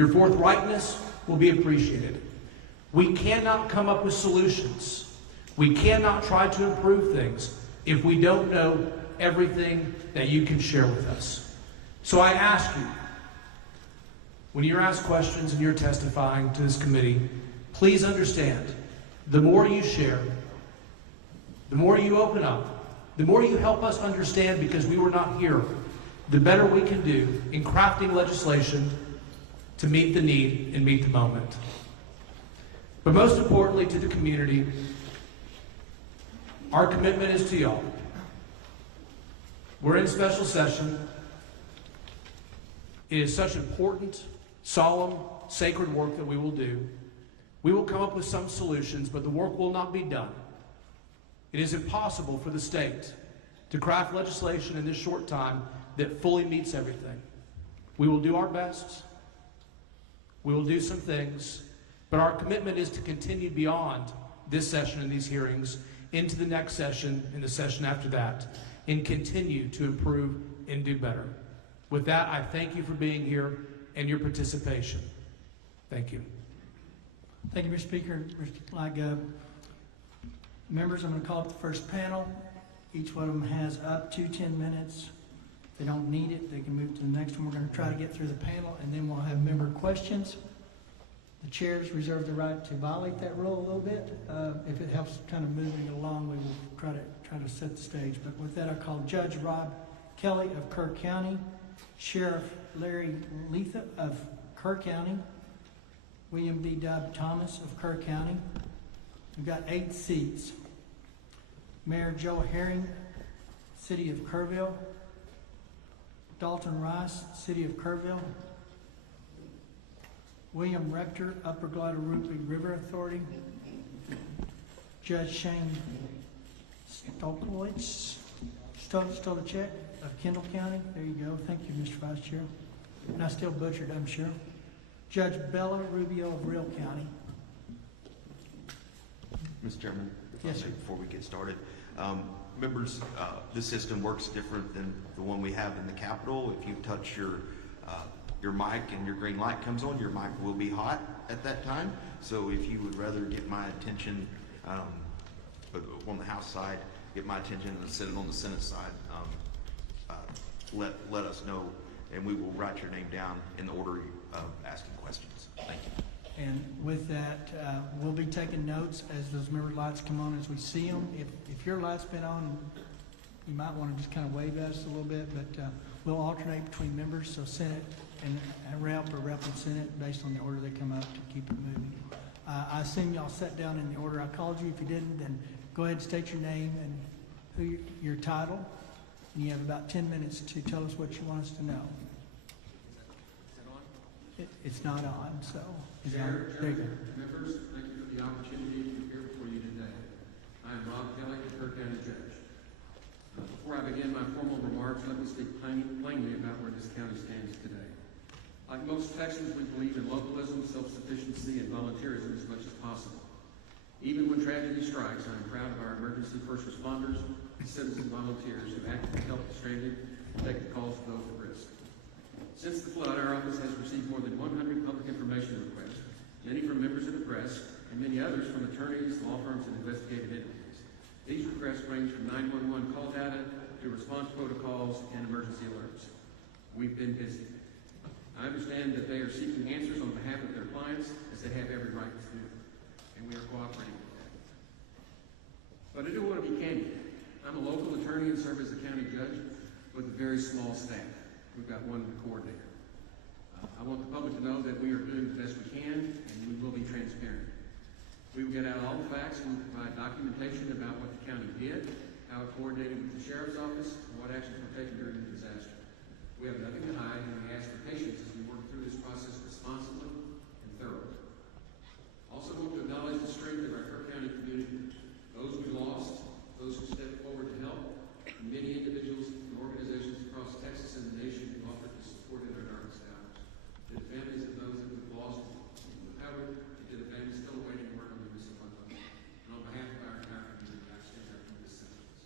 Your forthrightness will be appreciated. We cannot come up with solutions. We cannot try to improve things if we don't know everything that you can share with us. So I ask you, when you're asked questions and you're testifying to this committee, please understand, the more you share, the more you open up, the more you help us understand because we were not here, the better we can do in crafting legislation to meet the need and meet the moment. But most importantly to the community, our commitment is to y'all. We're in special session. It is such important, solemn, sacred work that we will do. We will come up with some solutions, but the work will not be done. It is impossible for the state to craft legislation in this short time that fully meets everything. We will do our best. We will do some things, but our commitment is to continue beyond this session and these hearings into the next session and the session after that, and continue to improve and do better. With that, I thank you for being here and your participation. Thank you. Thank you, Mr. Speaker. Members, I'm going to call up the first panel. Each one of them has up to 10 minutes. If they don't need it, they can move to the next one. We're going to try to get through the panel, and then we'll have member questions. The chairs reserve the right to violate that rule a little bit. If it helps kind of moving it along, we will try to set the stage. But with that, I call Judge Rob Kelly of Kerr County, Sheriff Larry Letha of Kerr County, William B. Dub Thomas of Kerr County. We've got 8 seats. Mayor Joe Herring, City of Kerrville. Dalton Rice, City of Kerrville. William Rector, Upper Guadalupe River Authority. Judge Shane Stolicek of Kendall County. There you go. Thank you, Mr. Vice Chair. And I still butchered, I'm sure. Judge Bella Rubio of Real County. Mr. Chairman, yes, sir. Before we get started, members, this system works different than the one we have in the Capitol. If you touch your mic and your green light comes on, your mic will be hot at that time. So if you would rather get my attention on the House side, get my attention and sit it on the Senate side, let us know, and we will write your name down in the order of asking questions. Thank you. And with that, we'll be taking notes as those member lights come on as we see them. If your light's been on, you might want to just kind of wave at us a little bit, but we'll alternate between members, so Senate and Rep or Rep and Senate based on the order they come up to keep it moving. I assume y'all sat down in the order I called you. If you didn't, then go ahead and state your name and your title. And you have about 10 minutes to tell us what you want us to know. It's not on, so. Chair, members, thank you for the opportunity to appear before you today. I am Rob Kelly, Kerr County Judge. Before I begin my formal remarks, let me speak plainly about where this county stands today. Like most Texans, we believe in localism, self-sufficiency, and volunteerism as much as possible. Even when tragedy strikes, I am proud of our emergency first responders and citizen volunteers who actively help the stranded and take the calls of those at risk. Since the flood, our office has received more than 100 public information requests, many from members of the press, and many others from attorneys, law firms, and investigative entities. These requests range from 911 call data to response protocols and emergency alerts. We've been busy. I understand that they are seeking answers on behalf of their clients, as they have every right to do, and we are cooperating with that. But I do want to be candid. I'm a local attorney and serve as a county judge with a very small staff. We've got one coordinator. I want the public to know that we are doing the best we can, and we will be transparent. We will get out all the facts and provide documentation about what the county did, how it coordinated with the Sheriff's Office, and what actions were taken during the disaster. We have nothing to hide, and we ask for patience as we work through this process responsibly and thoroughly. Also want to acknowledge the strength of our Kerr County community, those we lost, those who stepped forward to help, and many individuals and organizations across Texas and the nation who offered to support in our darkest hours. To the families of those that we've lost in the Howard, and to the families still awaiting word on the missing loved ones. And on behalf of our entire community, I extend our deepest sympathies.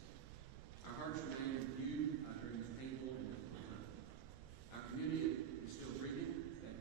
Our hearts remain with you during this painful and difficult time. Our community is still breathing, thank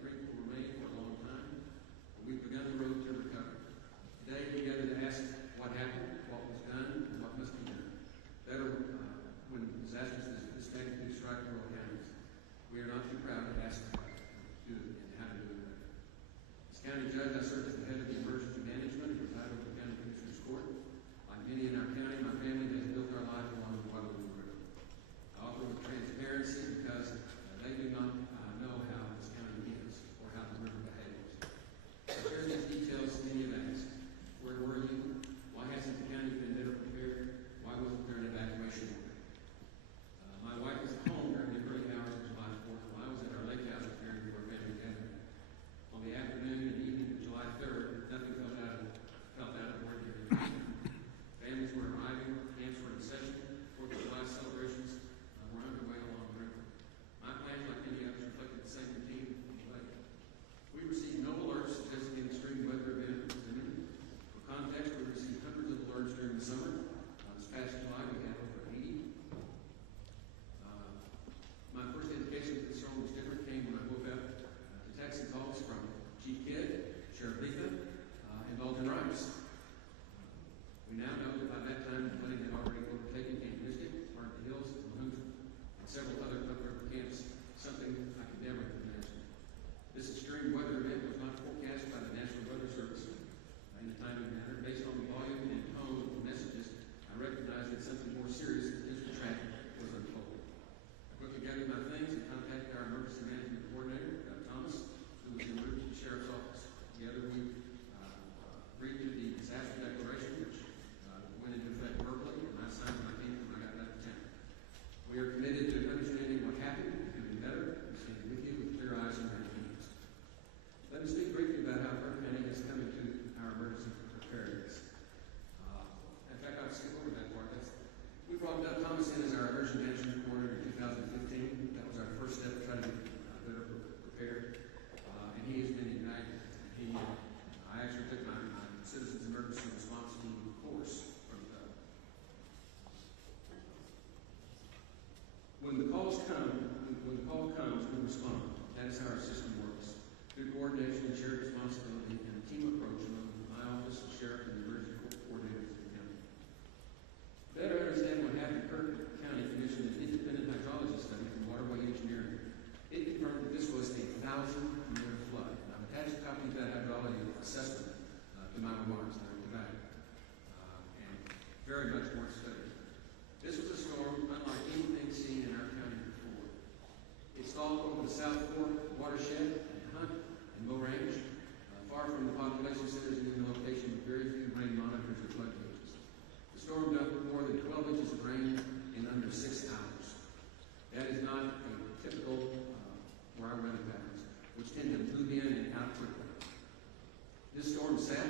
set,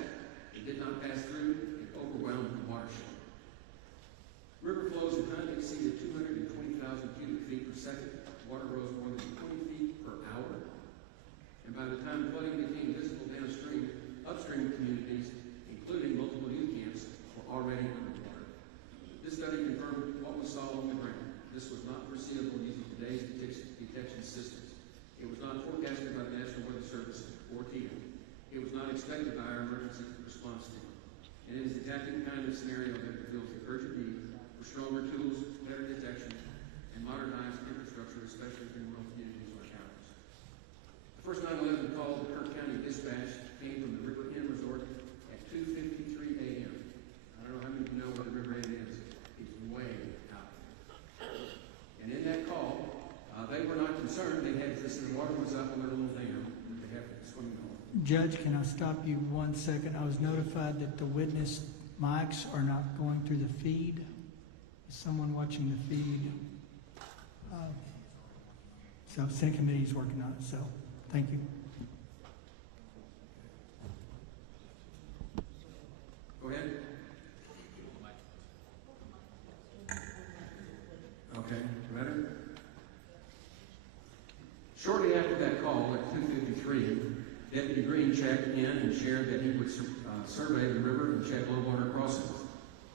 it did not pass through, and overwhelmed the watershed. River flows in time exceeded 220,000 cubic feet per second. Water rose more than 20 feet per hour. And by the time flooding became visible downstream, upstream communities, including multiple youth camps, were already underwater. This study confirmed what we saw on the ground. This was not foreseeable using today's detection systems. It was not forecasted by the National Weather Service or TEA. It was not expected by our emergency response team. And it is exactly the kind of scenario that reveals the urgent need for stronger tools, better detection, and modernized infrastructure, especially in rural communities like ours. The first 9/11 call to Kirk County Dispatch came from the River Inn Resort at 2:53 a.m. I don't know how many of you know where the River Inn is. It's way out there. And in that call, they were not concerned. They had this, the water was up on their little dam that they have to swim on. Judge, can I stop you 1 second? I was notified that the witness mics are not going through the feed. Is someone watching the feed? So Senate Committee is working on it, so thank you. Go ahead. Okay, better? Shortly after that call at 2:53, Deputy Green checked in and shared that he would survey the river and check low water crossings.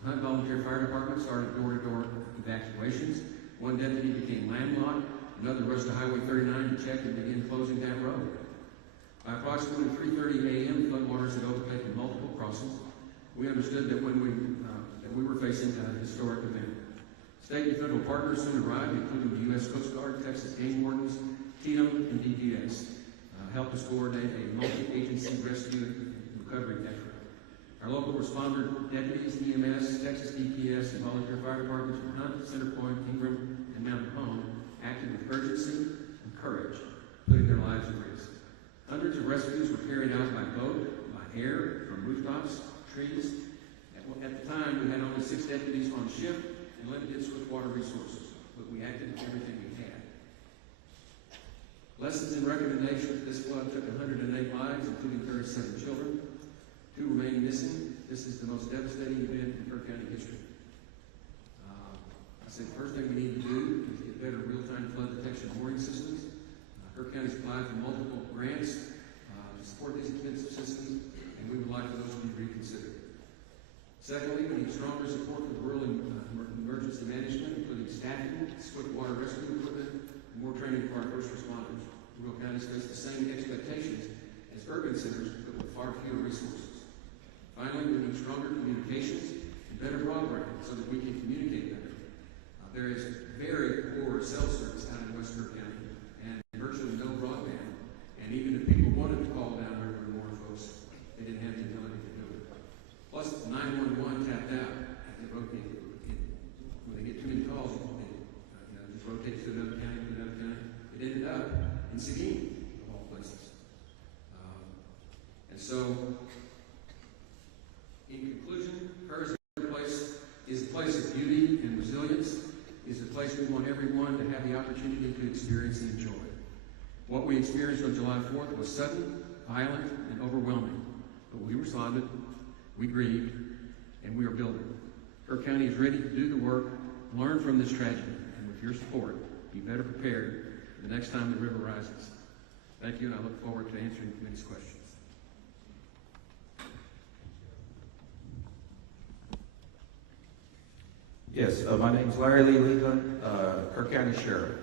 Hunt Volunteer Fire Department started door-to-door evacuations. One deputy became landlocked. Another rushed to Highway 39 to check and begin closing that road. By approximately 3:30 a.m., floodwaters had overtaken multiple crossings. We understood that we were facing a historic event. State and federal partners soon arrived, including the U.S. Coast Guard, Texas Game Wardens, TEA, and DPS, helped us coordinate a multi-agency rescue and recovery effort. Our local responder deputies, EMS, Texas DPS, and volunteer fire departments from Hunt, Centerpoint, Ingram, and Mountain Home acted with urgency and courage, putting their lives at risk. Hundreds of rescues were carried out by boat, by air, from rooftops, trees. At the time, we had only 6 deputies on shift and limited swiftwater resources, but we acted with everything we had. Lessons and recommendations: this flood took 108 lives, including 37 children. 2 remain missing. This is the most devastating event in Kirk County history. I said the first thing we need to do is get better real-time flood detection mooring systems. Kirk County's applied for multiple grants to support these expensive systems, and we would like for those to be reconsidered. Secondly, we need stronger support for the rural emergency management, including staffing, swiftwater rescue equipment, and more training for our first responders. Rural counties face the same expectations as urban centers, but with far fewer resources. Finally, we need stronger communications and better broadband so that we can communicate better. There is very poor cell service out in West Kirk County and virtually no broadband. And even if people wanted to call down river and more folks, they didn't have the ability to do it. Plus, 911 tapped out at the rotate. When they get too many calls, they just rotate to another county, to another county. It ended up in Seguin, of all places. And so, in conclusion, Kerr is a place of beauty and resilience, is a place we want everyone to have the opportunity to experience and enjoy. What we experienced on July 4th was sudden, violent, and overwhelming, but we responded, we grieved, and we are building. Kirk County is ready to do the work, learn from this tragedy, and with your support, be better prepared for the next time the river rises. Thank you, and I look forward to answering the committee's questions. Yes, my name is Larry Lee Leland, Kirk County Sheriff.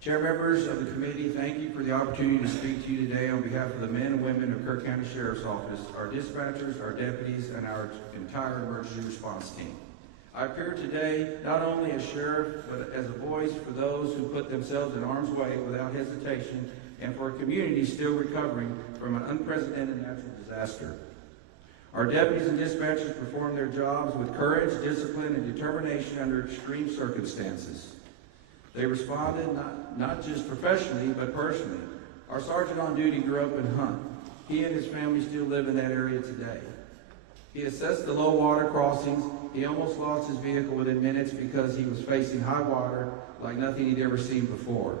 Chair members of the committee, thank you for the opportunity to speak to you today on behalf of the men and women of Kirk County Sheriff's Office, our dispatchers, our deputies, and our entire emergency response team. I appear today not only as sheriff, but as a voice for those who put themselves in harm's way without hesitation, and for a community still recovering from an unprecedented natural disaster. Our deputies and dispatchers perform their jobs with courage, discipline, and determination under extreme circumstances. They responded not just professionally, but personally. Our sergeant on duty grew up in Hunt. He and his family still live in that area today. He assessed the low water crossings. He almost lost his vehicle within minutes because he was facing high water like nothing he'd ever seen before.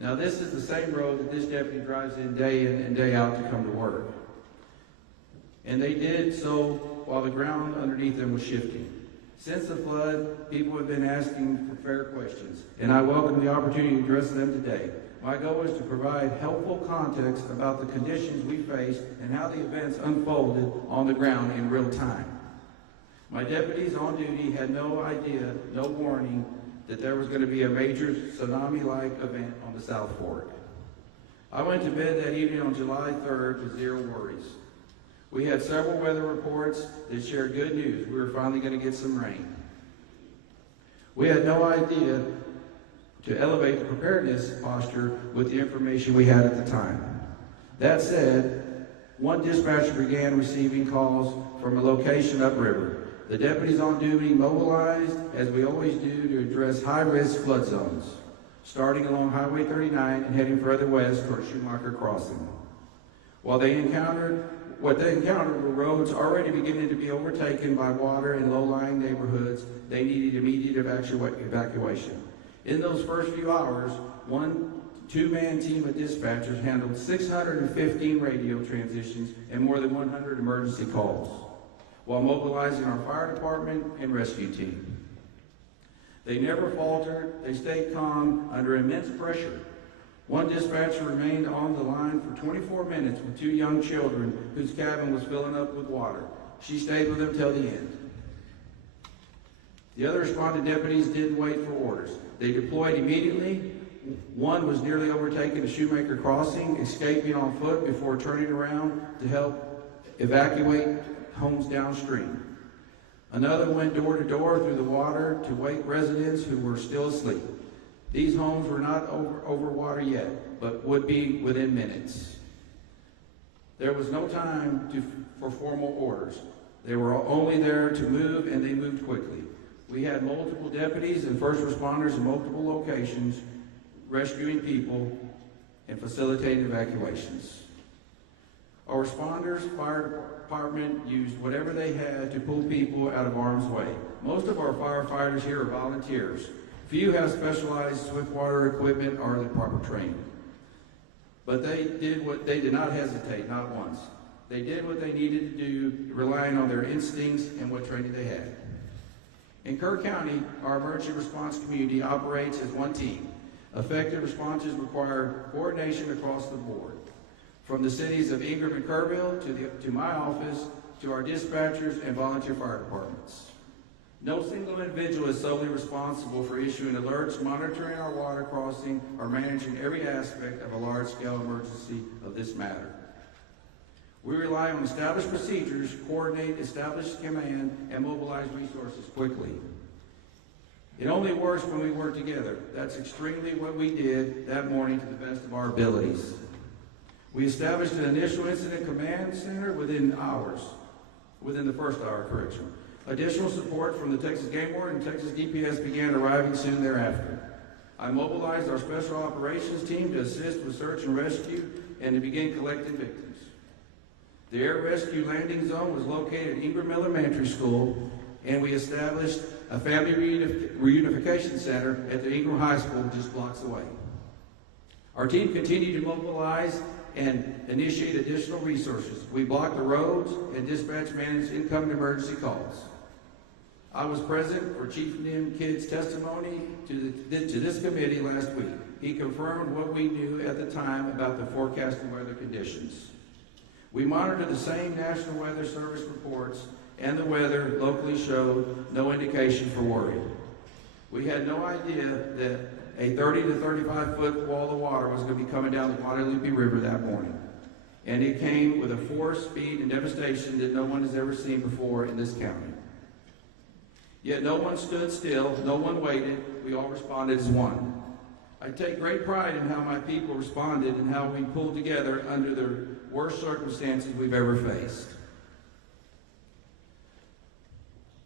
Now, this is the same road that this deputy drives in and day out to come to work. and they did so while the ground underneath them was shifting. Since the flood, people have been asking for fair questions, and I welcome the opportunity to address them today. My goal is to provide helpful context about the conditions we faced and how the events unfolded on the ground in real time. My deputies on duty had no idea, no warning, that there was going to be a major tsunami-like event on the South Fork. I went to bed that evening on July 3rd with zero worries. We had several weather reports that shared good news. We were finally going to get some rain. We had no idea to elevate the preparedness posture with the information we had at the time. That said, one dispatcher began receiving calls from a location upriver. The deputies on duty mobilized, as we always do, to address high-risk flood zones, starting along Highway 39 and heading further west toward Schumacher Crossing. What they encountered were roads already beginning to be overtaken by water in low-lying neighborhoods. They needed immediate evacuation. In those first few hours, one two-man team of dispatchers handled 615 radio transitions and more than 100 emergency calls, while mobilizing our fire department and rescue team. They never faltered. They stayed calm under immense pressure. One dispatcher remained on the line for 24 minutes with two young children whose cabin was filling up with water. She stayed with them till the end. The other responding deputies didn't wait for orders. They deployed immediately. One was nearly overtaken at Shoemaker Crossing, escaping on foot before turning around to help evacuate homes downstream. Another went door to door through the water to wake residents who were still asleep. These homes were not over water yet, but would be within minutes. There was no time for formal orders. They were only there to move, and they moved quickly. We had multiple deputies and first responders in multiple locations rescuing people and facilitating evacuations. Our responders, fire department used whatever they had to pull people out of harm's way. Most of our firefighters here are volunteers. Few have specialized swiftwater equipment or the proper training. But they did not hesitate, not once. They did what they needed to do, relying on their instincts and what training they had. In Kerr County, our emergency response community operates as one team. Effective responses require coordination across the board, from the cities of Ingram and Kerrville to my office, to our dispatchers and volunteer fire departments. No single individual is solely responsible for issuing alerts, monitoring our water crossing, or managing every aspect of a large-scale emergency of this matter. We rely on established procedures, coordinate, establish command, and mobilize resources quickly. It only works when we work together. That's extremely what we did that morning to the best of our abilities. We established an initial incident command center within the first hour, correction. Additional support from the Texas Game Warden and Texas DPS began arriving soon thereafter. I mobilized our special operations team to assist with search and rescue and to begin collecting victims. The air rescue landing zone was located at Ingram Elementary School, and we established a family reunification center at the Ingram High School just blocks away. Our team continued to mobilize and initiate additional resources. We blocked the roads and dispatch managed incoming emergency calls. I was present for Chief Nim Kidd's testimony to this committee last week. He confirmed what we knew at the time about the forecasted weather conditions. We monitored the same National Weather Service reports, and the weather locally showed no indication for worry. We had no idea that a 30 to 35 foot wall of water was going to be coming down the Guadalupe River that morning. And it came with a force, speed, and devastation that no one has ever seen before in this county. Yet no one stood still, no one waited, we all responded as one. I take great pride in how my people responded and how we pulled together under the worst circumstances we've ever faced.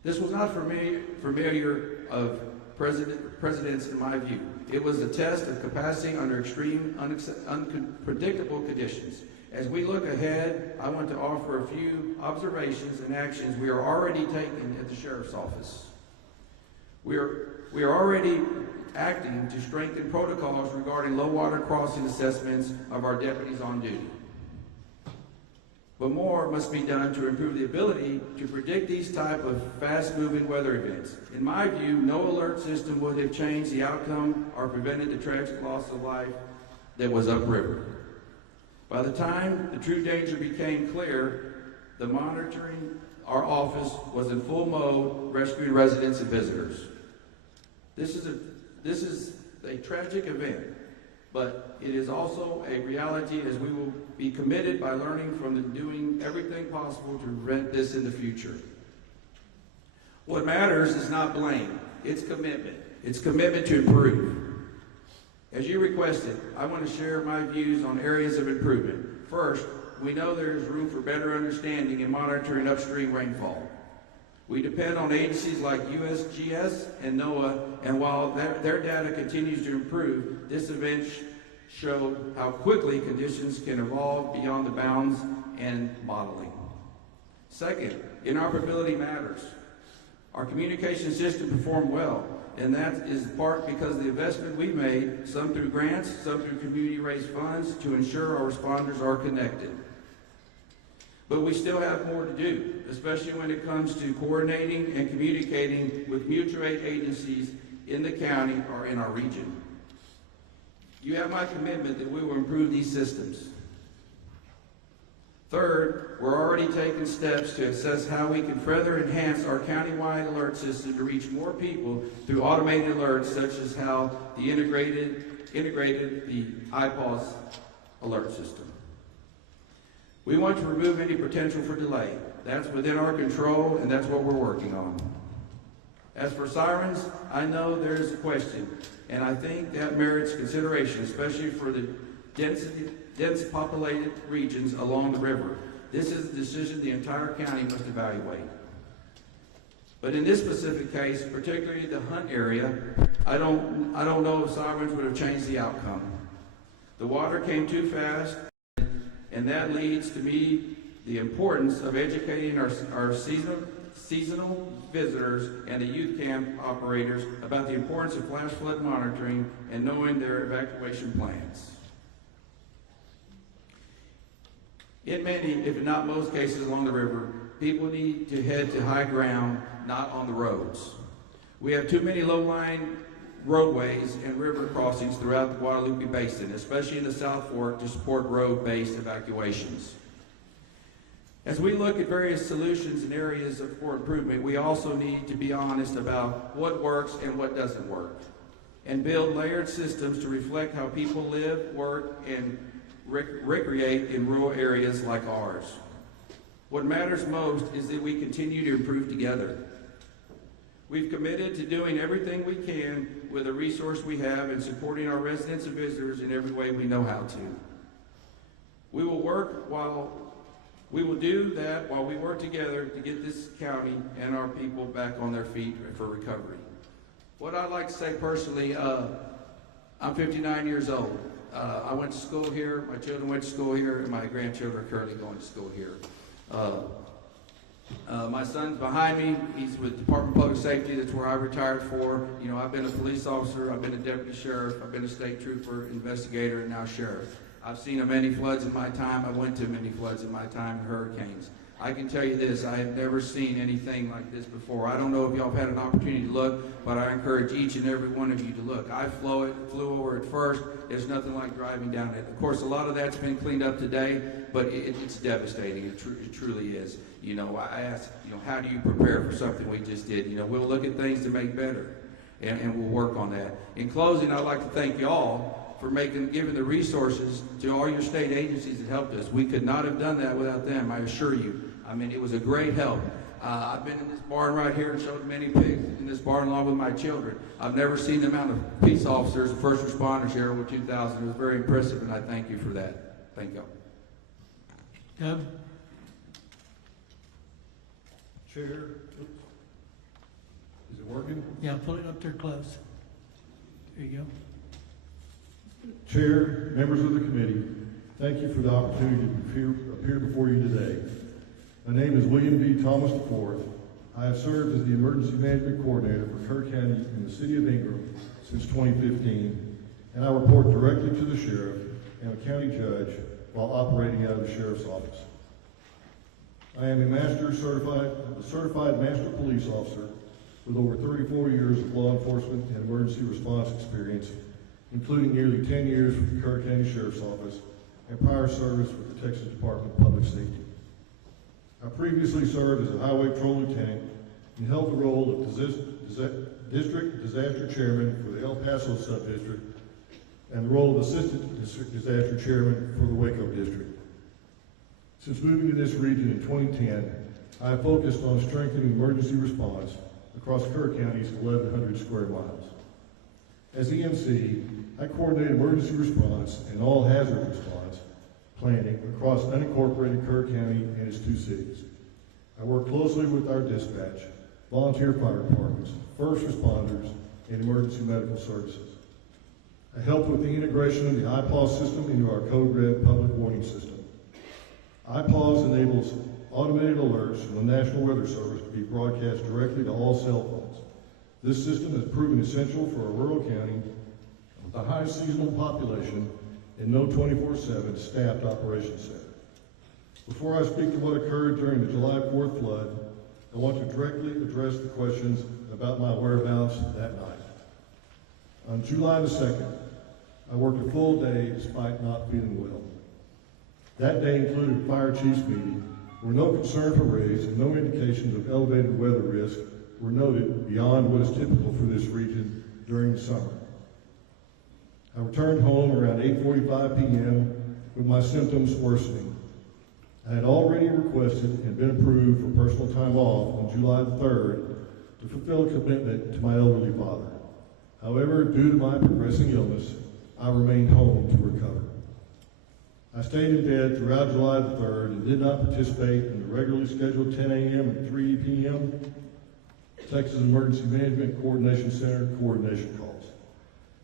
This was not familiar of presidents in my view. It was a test of capacity under extreme, unpredictable conditions. As we look ahead, I want to offer a few observations and actions we are already taking at the Sheriff's Office. We are already acting to strengthen protocols regarding low water crossing assessments of our deputies on duty. But more must be done to improve the ability to predict these type of fast-moving weather events. In my view, no alert system would have changed the outcome or prevented the tragic loss of life that was upriver. By the time the true danger became clear, the monitoring our office was in full mode, rescuing residents and visitors. This is a tragic event, but it is also a reality, as we will be committed by learning from and doing everything possible to prevent this in the future. What matters is not blame, it's commitment. It's commitment to improve. As you requested, I want to share my views on areas of improvement. First, we know there is room for better understanding and monitoring upstream rainfall. We depend on agencies like USGS and NOAA, and while their data continues to improve, this event showed how quickly conditions can evolve beyond the bounds and modeling. Second, interoperability matters. Our communication system performed well, and that is part because of the investment we made, some through grants, some through community-raised funds, to ensure our responders are connected. But we still have more to do, especially when it comes to coordinating and communicating with mutual aid agencies in the county or in our region. You have my commitment that we will improve these systems. Third, we're already taking steps to assess how we can further enhance our countywide alert system to reach more people through automated alerts, such as how the integrated the IPAWS alert system. We want to remove any potential for delay. That's within our control, and that's what we're working on. As for sirens, I know there's a question, and I think that merits consideration, especially for the dense populated regions along the river. This is a decision the entire county must evaluate. But in this specific case, particularly the Hunt area, I don't know if sirens would have changed the outcome. The water came too fast, and that leads to me the importance of educating our seasonal visitors and the youth camp operators about the importance of flash flood monitoring and knowing their evacuation plans. In many, if not most cases along the river, people need to head to high ground, not on the roads. We have too many low-lying roadways and river crossings throughout the Guadalupe Basin, especially in the South Fork, to support road-based evacuations. As we look at various solutions and areas for improvement, we also need to be honest about what works and what doesn't work, and build layered systems to reflect how people live, work, and recreate in rural areas like ours. What matters most is that we continue to improve together. We've committed to doing everything we can with the resource we have and supporting our residents and visitors in every way we know how to. We will do that while we work together to get this county and our people back on their feet for recovery. What I'd like to say personally, I'm 59 years old. I went to school here, my children went to school here, and my grandchildren are currently going to school here. My son's behind me. He's with the Department of Public Safety. That's where I retired for. You know, I've been a police officer, I've been a deputy sheriff, I've been a state trooper, investigator, and now sheriff. I've seen many floods in my time. I went to many floods in my time, and hurricanes. I can tell you this, I have never seen anything like this before. I don't know if y'all have had an opportunity to look, but I encourage each and every one of you to look. I flew over it first. There's nothing like driving down it. Of course, a lot of that's been cleaned up today, but it's devastating. It truly is. You know, I ask, you know, how do you prepare for something we just did? You know, we'll look at things to make better, and we'll work on that. In closing, I'd like to thank y'all for giving the resources to all your state agencies that helped us. We could not have done that without them, I assure you. I mean, it was a great help. I've been in this barn right here and showed many pigs in this barn along with my children. I've never seen the amount of police officers and first responders here over 2,000. It was very impressive, and I thank you for that. Thank you. Doug? Chair, is it working? Yeah, pull it up there close. There you go. Chair, members of the committee, thank you for the opportunity to appear before you today. My name is William D. Thomas IV. I have served as the Emergency Management Coordinator for Kerr County in the City of Ingram since 2015, and I report directly to the Sheriff and the County Judge while operating out of the Sheriff's Office. I am a certified master police officer with over 34 years of law enforcement and emergency response experience, including nearly 10 years with the Kerr County Sheriff's Office and prior service with the Texas Department of Public Safety. I previously served as a highway patrol lieutenant and held the role of district disaster chairman for the El Paso subdistrict and the role of assistant district disaster chairman for the Waco district. Since moving to this region in 2010, I have focused on strengthening emergency response across Kerr County's 1,100 square miles. As EMC, I coordinate emergency response and all hazard response planning across unincorporated Kerr County and its 2 cities. I work closely with our dispatch, volunteer fire departments, first responders, and emergency medical services. I help with the integration of the IPAWS system into our Code Red public warning system. IPAWS enables automated alerts from the National Weather Service to be broadcast directly to all cell phones. This system has proven essential for a rural county with a high seasonal population and no 24/7 staffed operations center. Before I speak to what occurred during the July 4th flood, I want to directly address the questions about my whereabouts that night. On July the 2nd, I worked a full day despite not feeling well. That day included fire chief's meeting, where no concerns were raised and no indications of elevated weather risk were noted beyond what is typical for this region during the summer. I returned home around 8:45 p.m. with my symptoms worsening. I had already requested and been approved for personal time off on July the 3rd to fulfill a commitment to my elderly father. However, due to my progressing illness, I remained home to recover. I stayed in bed throughout July the 3rd and did not participate in the regularly scheduled 10 a.m. and 3 p.m. Texas Emergency Management Coordination Center coordination calls.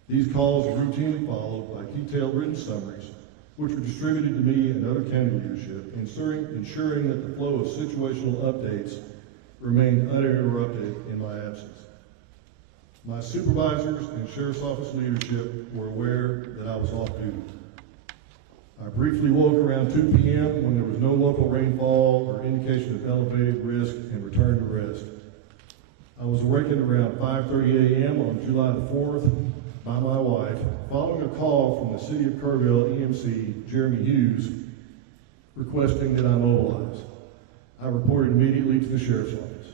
These calls were routinely followed by detailed written summaries, which were distributed to me and other county leadership, ensuring that the flow of situational updates remained uninterrupted in my absence. My supervisors and Sheriff's Office leadership were aware that I was off duty. I briefly woke around 2 p.m. when there was no local rainfall or indication of elevated risk and returned to rest. I was awakened around 5:30 a.m. on July the 4th by my wife, following a call from the City of Kerrville EMC, Jeremy Hughes, requesting that I mobilize. I reported immediately to the Sheriff's Office.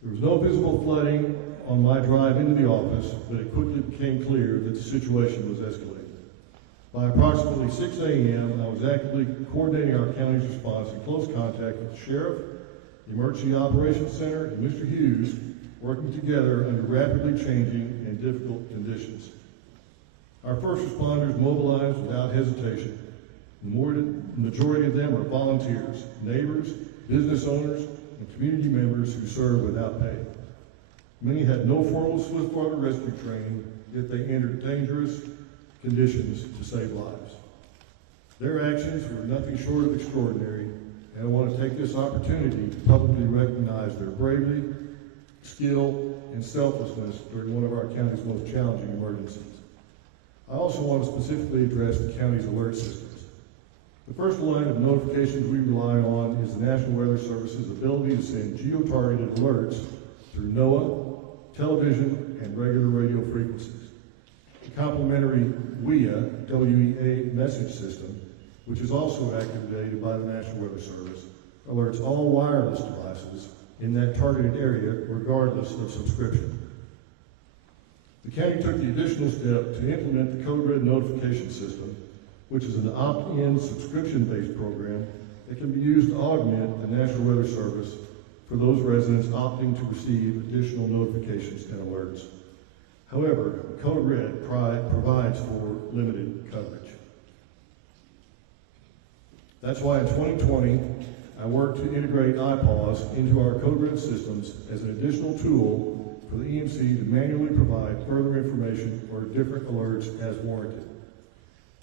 There was no visible flooding on my drive into the office, but it quickly became clear that the situation was escalating. By approximately 6 a.m., I was actively coordinating our county's response in close contact with the Sheriff, the Emergency Operations Center, and Mr. Hughes, working together under rapidly changing and difficult conditions. Our first responders mobilized without hesitation. The majority of them are volunteers, neighbors, business owners, and community members who serve without pay. Many had no formal swiftwater rescue training, yet they entered dangerous conditions to save lives. Their actions were nothing short of extraordinary, and I want to take this opportunity to publicly recognize their bravery, skill, and selflessness during one of our county's most challenging emergencies. I also want to specifically address the county's alert systems. The first line of notifications we rely on is the National Weather Service's ability to send geo-targeted alerts through NOAA, television, and regular radio frequencies. The complementary WEA message system, which is also activated by the National Weather Service, alerts all wireless devices in that targeted area regardless of subscription. The county took the additional step to implement the Code Red notification system, which is an opt-in subscription-based program that can be used to augment the National Weather Service for those residents opting to receive additional notifications and alerts. However, Code Red provides for limited coverage. That's why in 2020, I worked to integrate IPAWS into our Code Red systems as an additional tool for the EMC to manually provide further information or different alerts as warranted.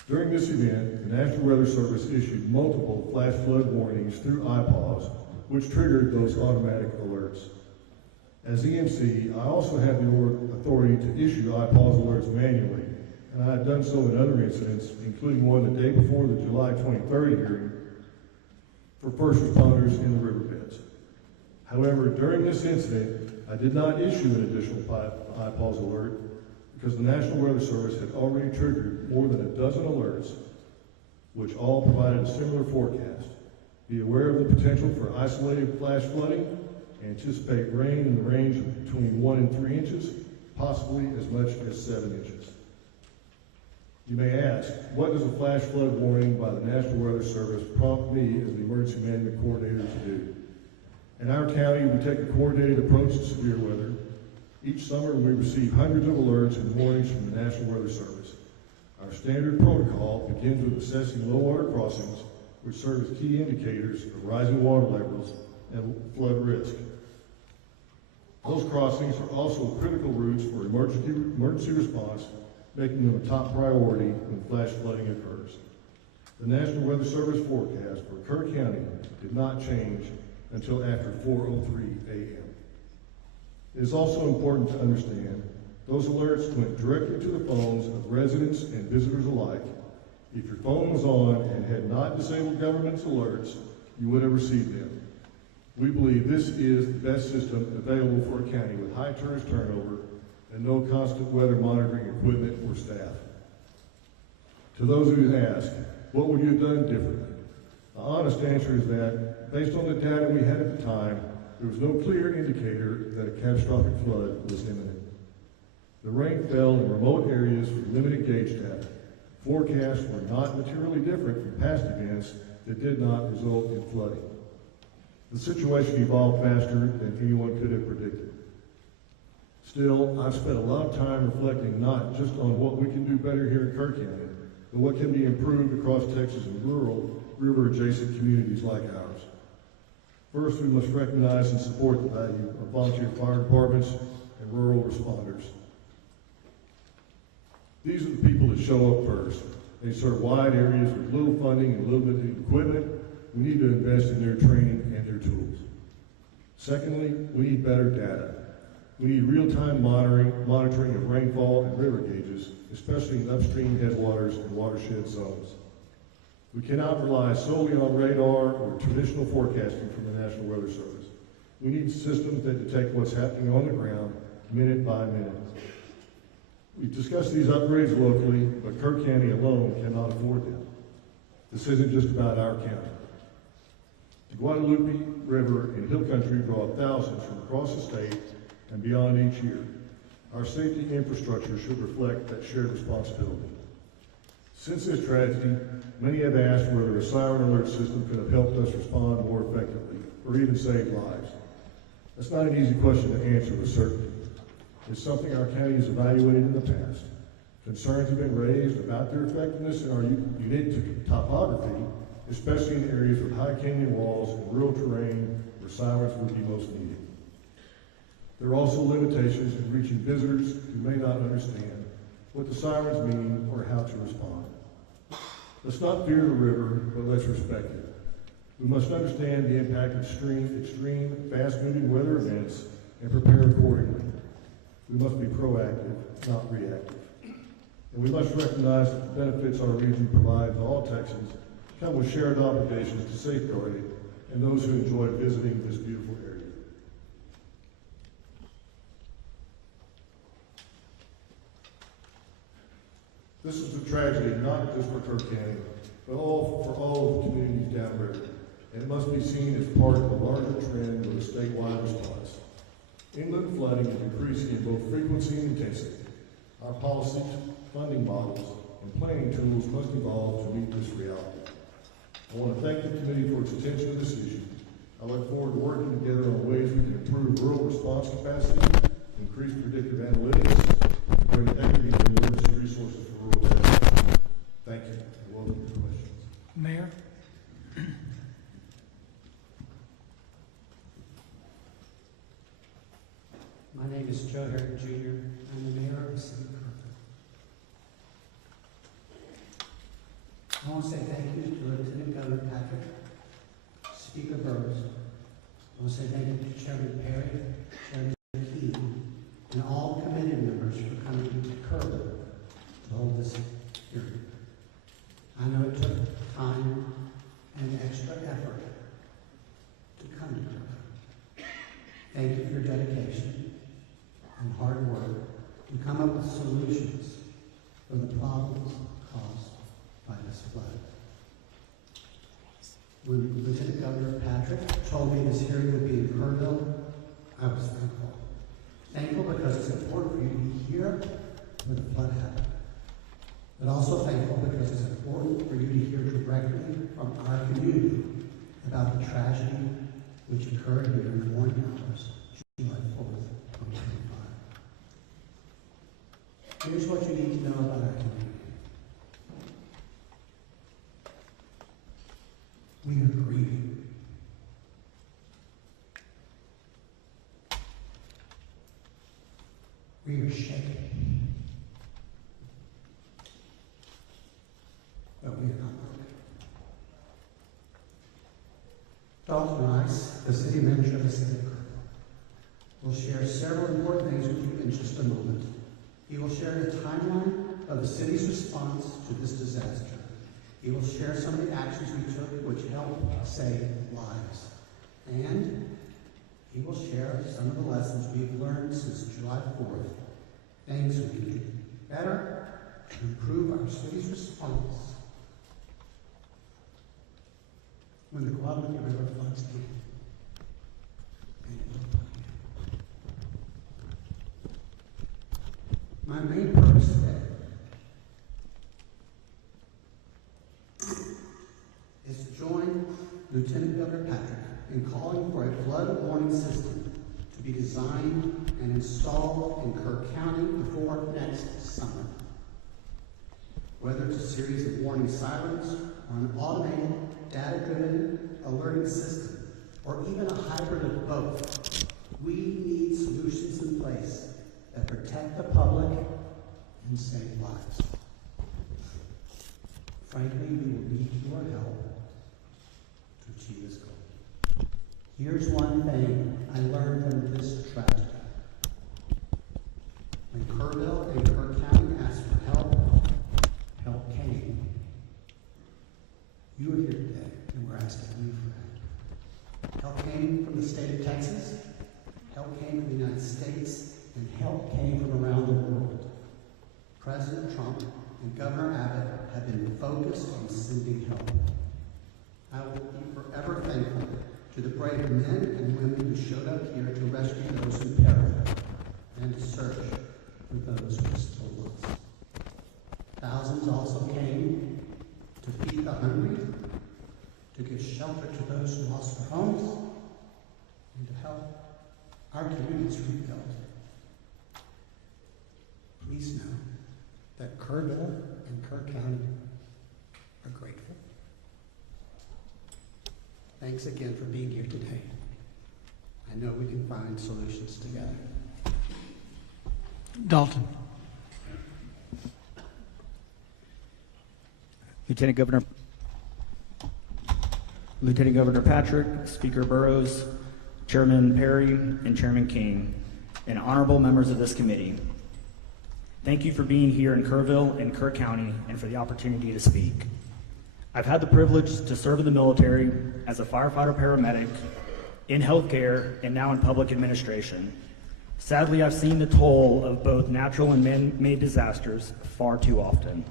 During this event, the National Weather Service issued multiple flash flood warnings through IPAWS, which triggered those automatic alerts. As EMC, I also have the authority to issue IPAWS alerts manually, and I have done so in other incidents, including one the day before the July 23rd hearing, for first responders in the riverbeds. However, during this incident, I did not issue an additional high pause alert because the National Weather Service had already triggered more than a dozen alerts, which all provided a similar forecast. Be aware of the potential for isolated flash flooding. Anticipate rain in the range of between 1 and 3 inches, possibly as much as 7 inches. You may ask, what does a flash flood warning by the National Weather Service prompt me as the Emergency Management Coordinator to do? In our county, we take a coordinated approach to severe weather. Each summer, we receive hundreds of alerts and warnings from the National Weather Service. Our standard protocol begins with assessing low water crossings, which serve as key indicators of rising water levels and flood risk. Those crossings are also critical routes for emergency response, making them a top priority when flash flooding occurs. The National Weather Service forecast for Kerr County did not change until after 4:03 a.m. It is also important to understand those alerts went directly to the phones of residents and visitors alike. If your phone was on and had not disabled government's alerts, you would have received them. We believe this is the best system available for a county with high tourist turnover and no constant weather monitoring equipment or staff. To those who ask, what would you have done differently? The honest answer is that, based on the data we had at the time, there was no clear indicator that a catastrophic flood was imminent. The rain fell in remote areas with limited gauge data. Forecasts were not materially different from past events that did not result in flooding. The situation evolved faster than anyone could have predicted. Still, I've spent a lot of time reflecting not just on what we can do better here in Kerr County, but what can be improved across Texas and rural, river-adjacent communities like ours. First, we must recognize and support the value of volunteer fire departments and rural responders. These are the people that show up first. They serve wide areas with little funding and limited equipment. We need to invest in their training and their tools. Secondly, we need better data. We need real-time monitoring of rainfall and river gauges, especially in upstream headwaters and watershed zones. We cannot rely solely on radar or traditional forecasting from the National Weather Service. We need systems that detect what's happening on the ground, minute by minute. We've discussed these upgrades locally, but Kerr County alone cannot afford them. This isn't just about our county. The Guadalupe River and Hill Country draw thousands from across the state and beyond each year. Our safety infrastructure should reflect that shared responsibility. Since this tragedy, many have asked whether a siren alert system could have helped us respond more effectively or even save lives. That's not an easy question to answer with certainty. It's something our county has evaluated in the past. Concerns have been raised about their effectiveness in our unique topography, especially in areas with high canyon walls and rural terrain where sirens would be most needed. There are also limitations in reaching visitors who may not understand what the sirens mean or how to respond. Let's not fear the river, but let's respect it. We must understand the impact of extreme, fast-moving weather events and prepare accordingly. We must be proactive, not reactive. And we must recognize that the benefits our region provides to all Texans come with shared obligations to safeguard it and those who enjoy visiting this beautiful area. This is a tragedy not just for Kerr County, but for all of the communities downriver, and it must be seen as part of a larger trend with a statewide response. Inland flooding is increasing in both frequency and intensity. Our policies, funding models, and planning tools must evolve to meet this reality. I want to thank the committee for its attention to this issue. I look forward to working together on ways we can improve rural response capacity, increase predictive analytics, and bring equity to emergency resources for rural Texas. Thank you, and welcome to your questions. Mayor? My name is Joe Herrick Jr. I'm the mayor of the city of Kerr. I want to say thank you to Lieutenant Governor Patrick, Speaker Burrows. I want to say thank you to Chairman Perry, Chairman Keene, and all committee members for coming to Kerr to hold this hearing. I know it took time and extra effort, When Lieutenant Governor Patrick told me this hearing would be in Kerrville, I was thankful. Thankful because it's important for you to be here when the flood happened. But also thankful because it's important for you to hear directly from our community about the tragedy which occurred here in the morning hours, July 4th, 2025. Here's what you need to know about our community. We are grieving. We are shaken. But we are not broken. Dalton Rice, the city manager of the city of Kerrville, will share several important things with you in just a moment. He will share the timeline of the city's response to this disaster. He will share some of the actions we took which helped save lives. And he will share some of the lessons we've learned since July 4th, things we can do better to improve our city's response when the Guadalupe River floods came. My main purpose today is to join Lieutenant Governor Patrick in calling for a flood warning system to be designed and installed in Kirk County before next summer. Whether it's a series of warning sirens or an automated, data-driven alerting system, or even a hybrid of both, we need solutions in place that protect the public and save lives. Frankly, we will need your help to achieve this goal. Here's one thing I learned from this tragedy. When Kerrville and Kirk County asked for help, help came. You are here today, and we're asking you for help. Help came from the state of Texas, help came from the United States, and help came from around the world. President Trump and Governor Abbott have been focused on sending help. I will be forever thankful to the brave men and women who showed up here to rescue those in peril and to search for those who are still lost. Thousands also came to feed the hungry, to give shelter to those who lost their homes, and to help our communities rebuild. Please know that Kerrville and Kirk County are grateful. Thanks again for being here today. I know we can find solutions together. Dalton. Lieutenant Governor Patrick, Speaker Burrows, Chairman Perry, and Chairman King, and honorable members of this committee. Thank you for being here in Kerrville and Kirk County and for the opportunity to speak. I've had the privilege to serve in the military as a firefighter paramedic, in healthcare, and now in public administration. Sadly, I've seen the toll of both natural and man-made disasters far too often.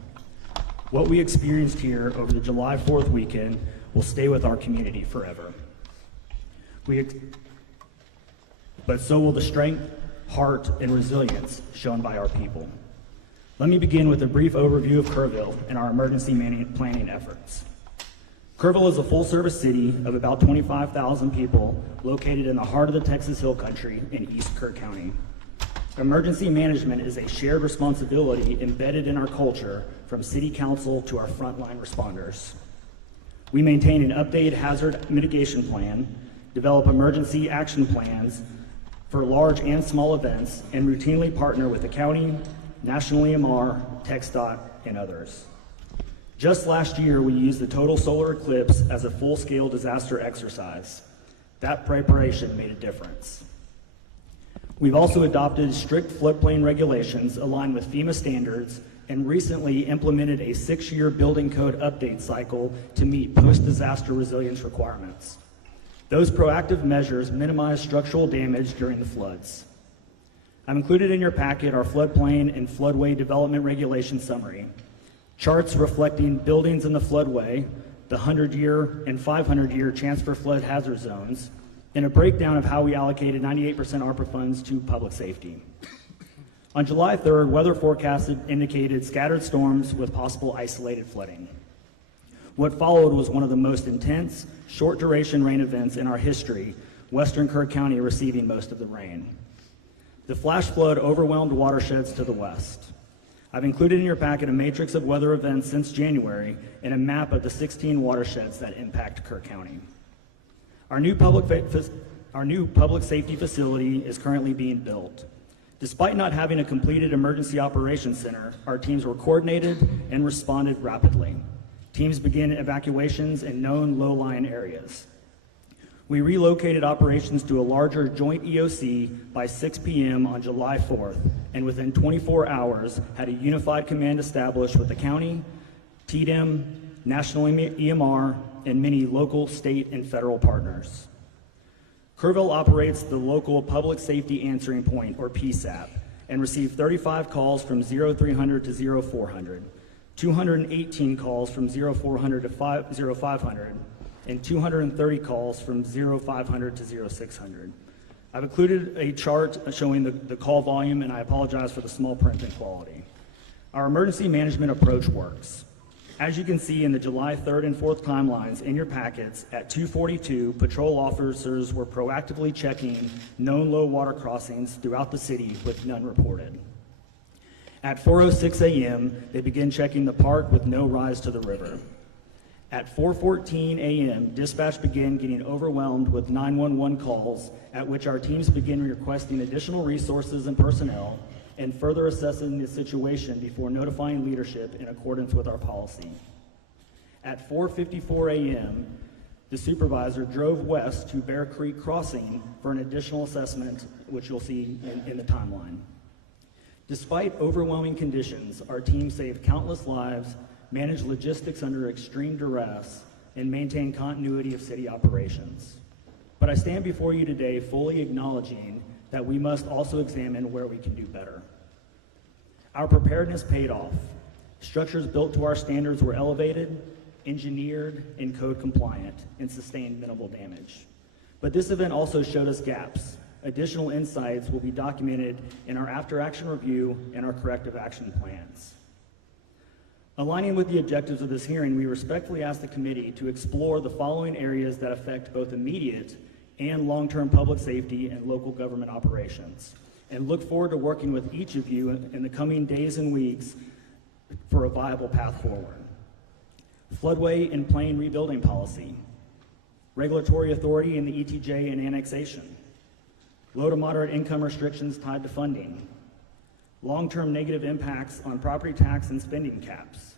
What we experienced here over the July 4th weekend will stay with our community forever. But so will the strength, heart, and resilience shown by our people. Let me begin with a brief overview of Kerrville and our emergency planning efforts. Kerrville is a full-service city of about 25,000 people located in the heart of the Texas Hill Country in East Kirk County. Emergency management is a shared responsibility embedded in our culture from city council to our frontline responders. We maintain an updated hazard mitigation plan, develop emergency action plans for large and small events, and routinely partner with the county, National EMR, TxDOT, and others. Just last year, we used the total solar eclipse as a full-scale disaster exercise. That preparation made a difference. We've also adopted strict floodplain regulations aligned with FEMA standards and recently implemented a 6-year building code update cycle to meet post-disaster resilience requirements. Those proactive measures minimize structural damage during the floods. I've included in your packet our floodplain and floodway development regulation summary, charts reflecting buildings in the floodway, the 100-year and 500-year chance for flood hazard zones, and a breakdown of how we allocated 98% ARPA funds to public safety. On July 3rd, weather forecasts indicated scattered storms with possible isolated flooding. What followed was one of the most intense, short-duration rain events in our history, western Kerr County receiving most of the rain. The flash flood overwhelmed watersheds to the west. I've included in your packet a matrix of weather events since January and a map of the 16 watersheds that impact Kerr County. Our new public safety facility is currently being built. Despite not having a completed emergency operations center, our teams were coordinated and responded rapidly. Teams began evacuations in known low-lying areas. We relocated operations to a larger joint EOC by 6 p.m. on July 4th, and within 24 hours had a unified command established with the county, TDEM, National EMR, and many local, state, and federal partners. Kerrville operates the local Public Safety Answering Point, or PSAP, and received 35 calls from 0300 to 0400, 218 calls from 0400 to 0500, and 230 calls from 0500 to 0600. I've included a chart showing the call volume, and I apologize for the small print and quality. Our emergency management approach works. As you can see in the July 3rd and 4th timelines in your packets, at 2:42, patrol officers were proactively checking known low water crossings throughout the city with none reported. At 4:06 a.m., they began checking the park with no rise to the river. At 4:14 a.m., dispatch began getting overwhelmed with 911 calls, at which our teams began requesting additional resources and personnel and further assessing the situation before notifying leadership in accordance with our policy. At 4:54 a.m., the supervisor drove west to Bear Creek Crossing for an additional assessment, which you'll see in the timeline. Despite overwhelming conditions, our team saved countless lives, managed logistics under extreme duress, and maintained continuity of city operations. But I stand before you today fully acknowledging that we must also examine where we can do better. Our preparedness paid off. Structures built to our standards were elevated, engineered, and code compliant, and sustained minimal damage. But this event also showed us gaps. Additional insights will be documented in our after-action review and our corrective action plans. Aligning with the objectives of this hearing, we respectfully ask the committee to explore the following areas that affect both immediate and long-term public safety and local government operations, and look forward to working with each of you in the coming days and weeks for a viable path forward. Floodway and plain rebuilding policy, regulatory authority in the ETJ and annexation, low to moderate income restrictions tied to funding, long-term negative impacts on property tax and spending caps,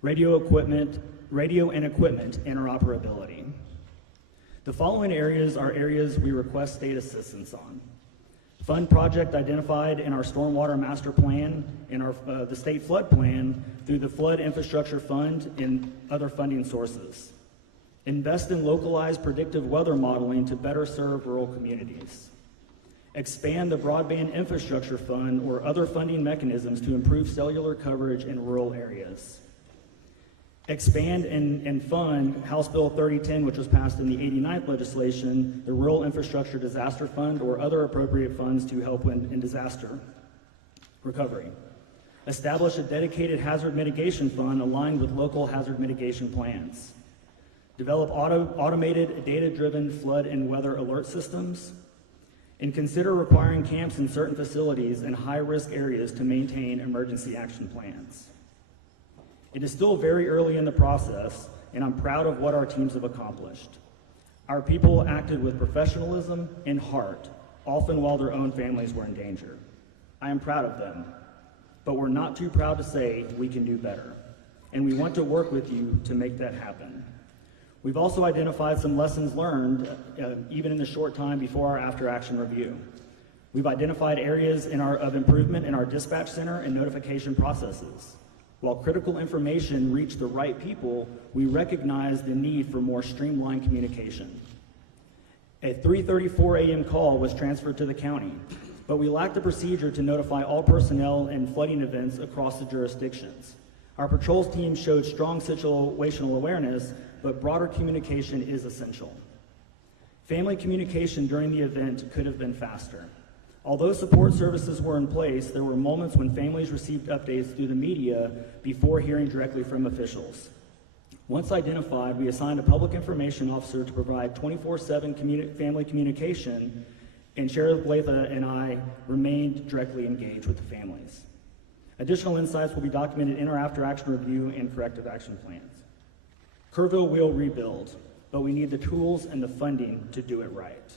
radio and equipment interoperability. The following areas are areas we request state assistance on. Fund project identified in our stormwater master plan and the state flood plan through the Flood Infrastructure Fund and other funding sources. Invest in localized predictive weather modeling to better serve rural communities. Expand the Broadband Infrastructure Fund or other funding mechanisms to improve cellular coverage in rural areas. Expand and fund House Bill 3010, which was passed in the 89th legislation, the Rural Infrastructure Disaster Fund, or other appropriate funds to help in disaster recovery. Establish a dedicated hazard mitigation fund aligned with local hazard mitigation plans. Develop automated data-driven flood and weather alert systems. And consider requiring camps in certain facilities in high-risk areas to maintain emergency action plans. It is still very early in the process, and I'm proud of what our teams have accomplished. Our people acted with professionalism and heart, often while their own families were in danger. I am proud of them, but we're not too proud to say we can do better, and we want to work with you to make that happen. We've also identified some lessons learned, even in the short time before our after-action review. We've identified areas of improvement in our dispatch center and notification processes. While critical information reached the right people, we recognize the need for more streamlined communication. A 3:34 a.m. call was transferred to the county, but we lacked the procedure to notify all personnel in flooding events across the jurisdictions. Our patrols team showed strong situational awareness, but broader communication is essential. Family communication during the event could have been faster. Although support services were in place, there were moments when families received updates through the media before hearing directly from officials. Once identified, we assigned a public information officer to provide 24/7 family communication, and Sheriff Blatha and I remained directly engaged with the families. Additional insights will be documented in our after-action review and corrective action plans. Kerrville will rebuild, but we need the tools and the funding to do it right.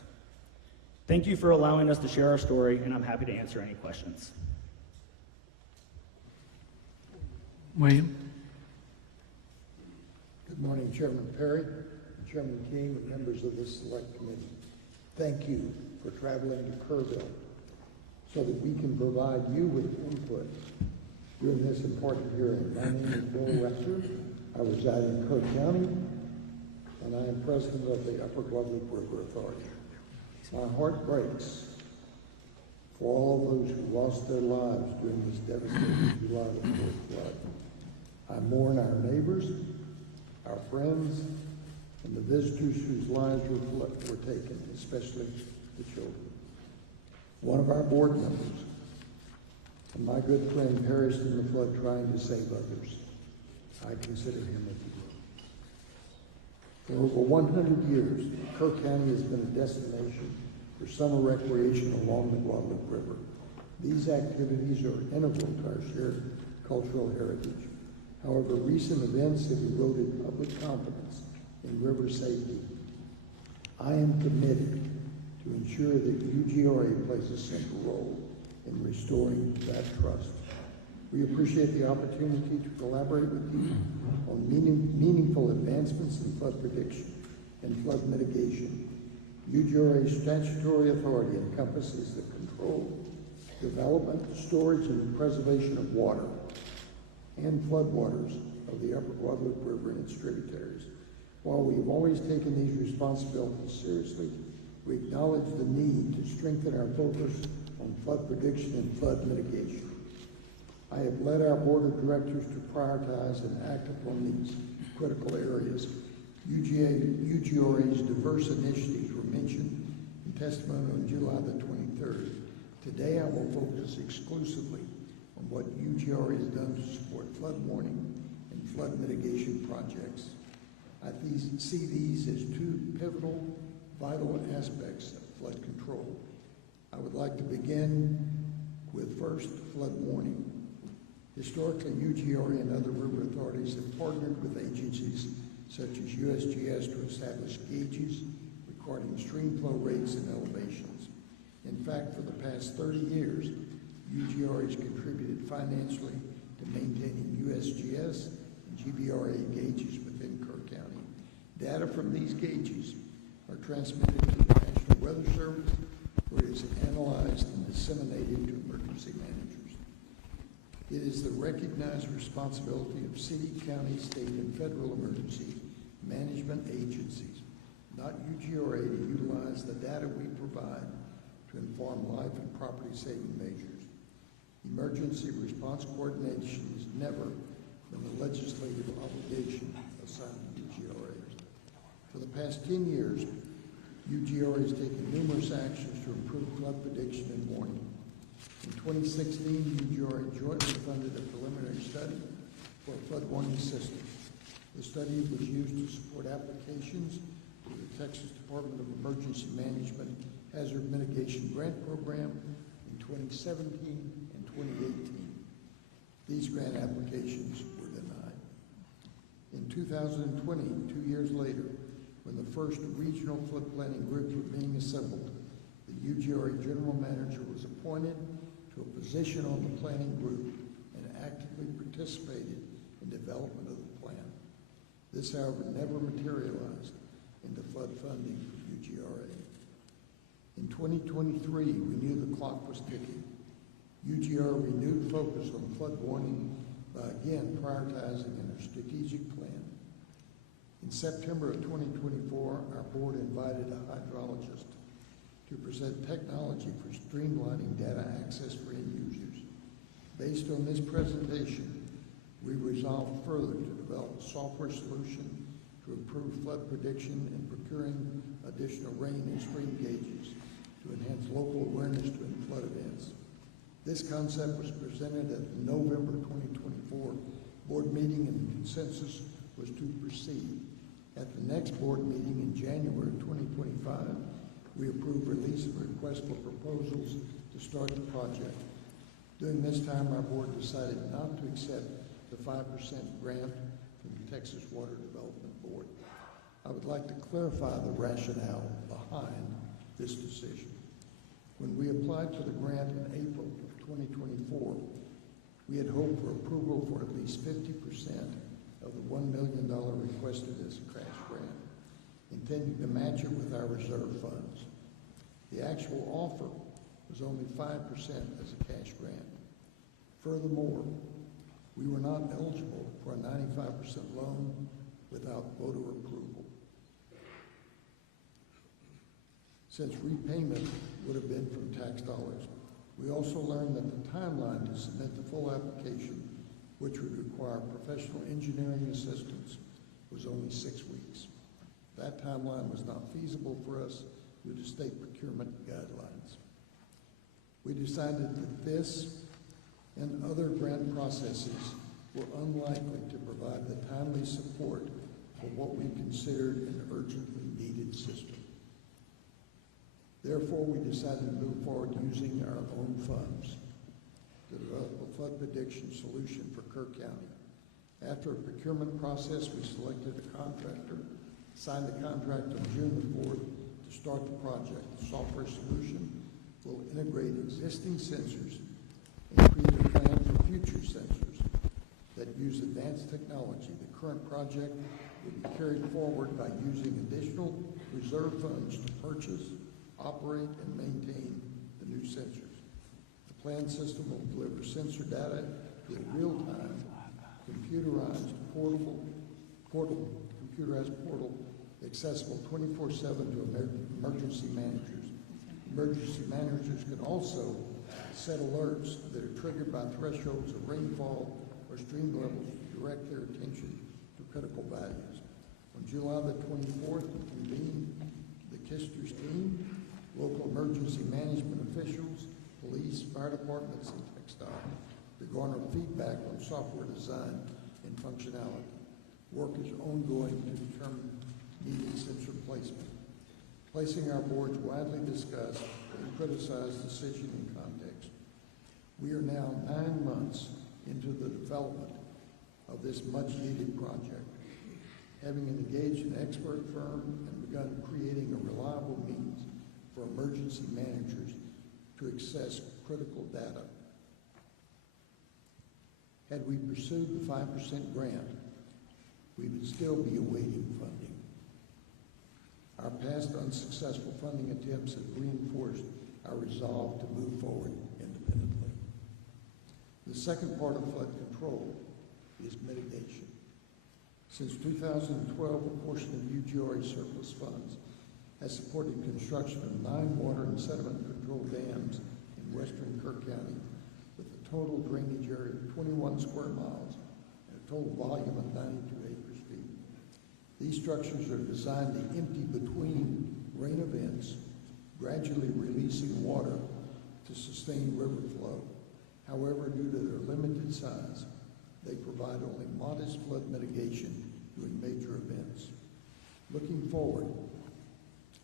Thank you for allowing us to share our story, and I'm happy to answer any questions. William? Good morning, Chairman Perry, Chairman King, and members of this select committee. Thank you for traveling to Kerrville so that we can provide you with input during this important hearing. My name is Bill Rector. I reside in Kirk County, and I am president of the Upper Guadalupe River Authority. My heart breaks for all of those who lost their lives during this devastating July the 4th flood. I mourn our neighbors, our friends, and the visitors whose lives were taken, especially the children. One of our board members, and my good friend, perished in the flood trying to save others. I consider him a hero. For over 100 years, Kirk County has been a destination for summer recreation along the Guadalupe River. These activities are integral to our shared cultural heritage. However, recent events have eroded public confidence in river safety. I am committed to ensure that UGRA plays a central role in restoring that trust. We appreciate the opportunity to collaborate with you on meaningful advancements in flood prediction and flood mitigation. UGRA's statutory authority encompasses the control, development, storage, and preservation of water and floodwaters of the Upper Guadalupe River and its tributaries. While we've always taken these responsibilities seriously, we acknowledge the need to strengthen our focus on flood prediction and flood mitigation. I have led our board of directors to prioritize and act upon these critical areas. UGRA's diverse initiatives were mentioned in testimony on July the 23rd. Today I will focus exclusively on what UGRA has done to support flood warning and flood mitigation projects. I see these as two pivotal, vital aspects of flood control. I would like to begin with first, flood warning. Historically, UGRA and other river authorities have partnered with agencies such as USGS to establish gauges recording stream flow rates and elevations. In fact, for the past 30 years, UGRA has contributed financially to maintaining USGS and GBRA gauges within Kirk County. Data from these gauges are transmitted to the National Weather Service, where it is analyzed and disseminated to emergency managers. It is the recognized responsibility of city, county, state, and federal emergency management agencies, not UGRA, to utilize the data we provide to inform life and property saving measures. Emergency response coordination has never been a legislative obligation assigned to UGRA. For the past 10 years, UGRA has taken numerous actions to improve flood prediction and warning. In 2016, UGRA jointly funded a preliminary study for a flood warning system. The study was used to support applications to the Texas Department of Emergency Management Hazard Mitigation Grant Program in 2017 and 2018. These grant applications were denied. In 2020, 2 years later, when the first regional flood planning groups were being assembled, the UGRA general manager was appointed to a position on the planning group and actively participated in development of the plan. This, however, never materialized into flood funding for UGRA. In 2023, we knew the clock was ticking. UGRA renewed focus on flood warning by again prioritizing in our strategic plan. In September of 2024, our board invited a hydrologist to present technology for streamlining data access for end users. Based on this presentation, we resolved further to develop a software solution to improve flood prediction and procuring additional rain and stream gauges to enhance local awareness during flood events. This concept was presented at the November 2024 board meeting, and consensus was to proceed. At the next board meeting in January 2025, we approved release of requests for proposals to start the project. During this time, our board decided not to accept the 5% grant from the Texas Water Development Board. I would like to clarify the rationale behind this decision. When we applied for the grant in April of 2024, we had hoped for approval for at least 50% of the $1 million requested as a cash grant, intending to match it with our reserve funds. The actual offer was only 5% as a cash grant. Furthermore, we were not eligible for a 95% loan without voter approval, since repayment would have been from tax dollars. We also learned that the timeline to submit the full application, which would require professional engineering assistance, was only 6 weeks. That timeline was not feasible for us due to state procurement guidelines. We decided that this and other grant processes were unlikely to provide the timely support for what we considered an urgently needed system. Therefore, we decided to move forward using our own funds to develop a flood prediction solution for Kerr County. After a procurement process, we selected a contractor, signed the contract on June the 4th to start the project. The software solution will integrate existing sensors and create a plan for future sensors that use advanced technology. The current project will be carried forward by using additional reserve funds to purchase, operate, and maintain the new sensors. The planned system will deliver sensor data to a real-time, computerized portal accessible 24/7 to emergency managers. Emergency managers can also set alerts that are triggered by thresholds of rainfall or stream levels to direct their attention to critical values. On July the 24th, we convened the Kisters team, local emergency management officials, police, fire departments, and TxDOT to garner feedback on software design and functionality. Work is ongoing to determine needed sensor placement. Placing our board's widely discussed and criticized decision in context, we are now 9 months into the development of this much-needed project, having engaged an expert firm and begun creating a reliable means for emergency managers to access critical data. Had we pursued the 5% grant, we would still be awaiting funding. Our past unsuccessful funding attempts have reinforced our resolve to move forward independently. The second part of flood control is mitigation. Since 2012, a portion of UGRA surplus funds has supported construction of 9 water and sediment control dams in western Kerr County with a total drainage area of 21 square miles and a total volume of 92 acre-feet. These structures are designed to empty between rain events, gradually releasing water to sustain river flow. However, due to their limited size, they provide only modest flood mitigation during major events. Looking forward,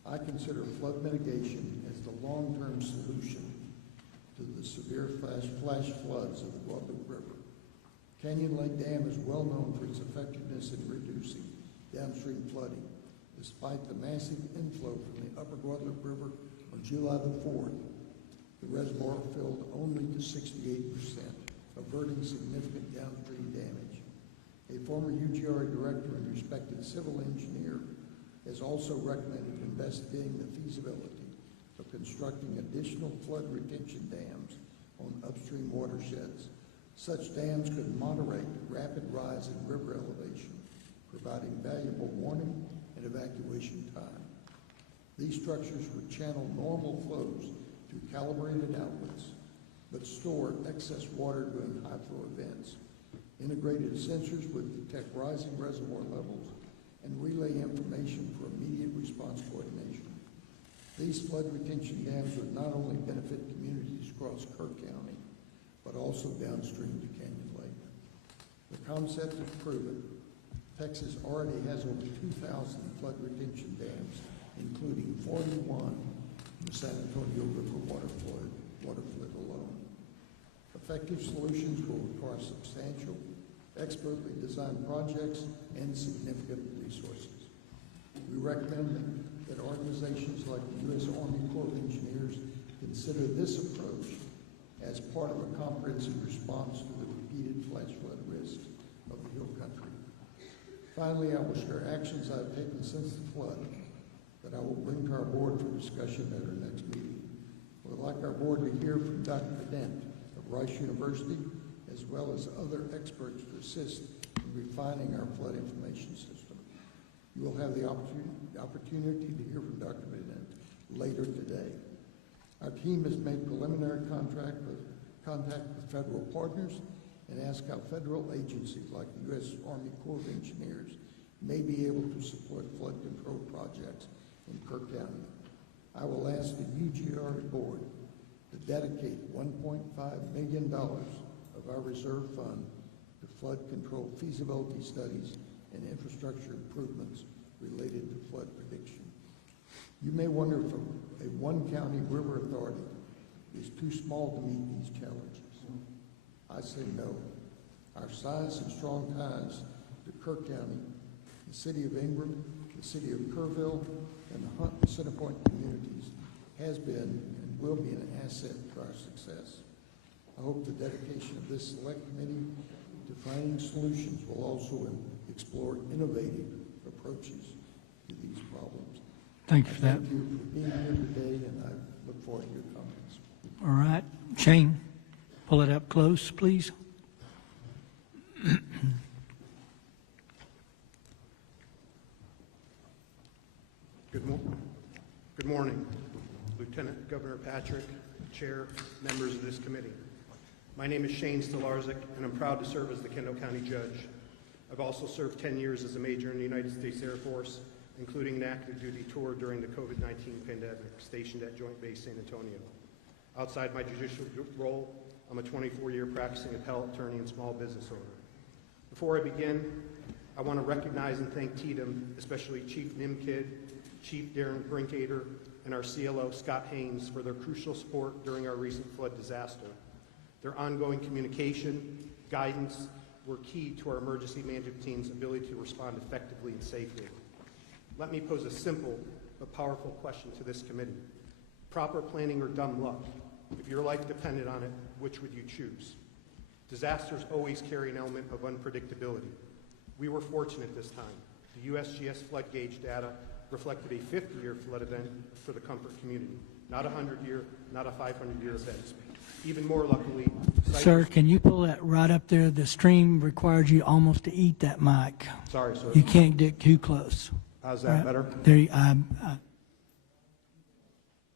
I consider flood mitigation as the long-term solution to the severe flash floods of the Guadalupe River. Canyon Lake Dam is well known for its effectiveness in reducing downstream flooding. Despite the massive inflow from the upper Guadalupe River on July the 4th, the reservoir filled only to 68%, averting significant downstream damage. A former UGRA director and respected civil engineer has also recommended investigating the feasibility of constructing additional flood retention dams on upstream watersheds. Such dams could moderate the rapid rise in river elevation, providing valuable warning and evacuation time. These structures would channel normal flows through calibrated outlets, but store excess water during high flow events. Integrated sensors would detect rising reservoir levels and relay information for immediate response coordination. These flood retention dams would not only benefit communities across Kerr County, but also downstream to Canyon Lake. The concept is proven. Texas already has over 2,000 flood retention dams, including 41 in the San Antonio River water flood alone. Effective solutions will require substantial, expertly designed projects and significant resources. We recommend that organizations like the U.S. Army Corps of Engineers consider this approach as part of a comprehensive response to the repeated flash flood risks of the Hill Country. Finally, I will share actions I have taken since the flood that I will bring to our board for discussion at our next meeting. I would like our board to hear from Dr. Bedent of Rice University, as well as other experts to assist in refining our flood information system. You will have the opportunity to hear from Dr. Bedent later today. Our team has made preliminary contact with federal partners and asked how federal agencies like the U.S. Army Corps of Engineers may be able to support flood control projects in Kerr County. I will ask the UGR board to dedicate $1.5 million of our reserve fund to flood control feasibility studies and infrastructure improvements related to flood prediction. You may wonder if a one-county river authority is too small to meet these challenges. I say no. Our size and strong ties to Kerr County, the city of Ingram, the city of Kerrville, and the Hunt and Center Point communities has been and will be an asset to our success. I hope the dedication of this select committee to finding solutions will also explore innovative approaches to these problems. Thank you for that. Thank you for being here today, and I look forward to your comments. All right, Shane, pull it up close, please. Good morning, Lieutenant Governor Patrick, Chair, members of this committee. My name is Shane Stolarczyk, and I'm proud to serve as the Kendall County Judge. I've also served 10 years as a major in the United States Air Force, including an active duty tour during the COVID-19 pandemic, stationed at Joint Base San Antonio. Outside my judicial role, I'm a 24-year practicing appellate attorney and small business owner. Before I begin, I want to recognize and thank TDM, especially Chief Nimkid, Chief Darren Brinkader, and our CLO, Scott Haynes, for their crucial support during our recent flood disaster. Their ongoing communication, guidance, were key to our emergency management team's ability to respond effectively and safely. Let me pose a simple but powerful question to this committee. Proper planning or dumb luck? If your life depended on it, which would you choose? Disasters always carry an element of unpredictability. We were fortunate this time. The USGS flood gauge data reflected a 50-year flood event for the Comfort community, not a 100-year, not a 500-year event. Even more luckily, Sir, can you pull that right up there? The stream requires you almost to eat that mic. Sorry, sir. You can't get too close. How's that Right. better? There,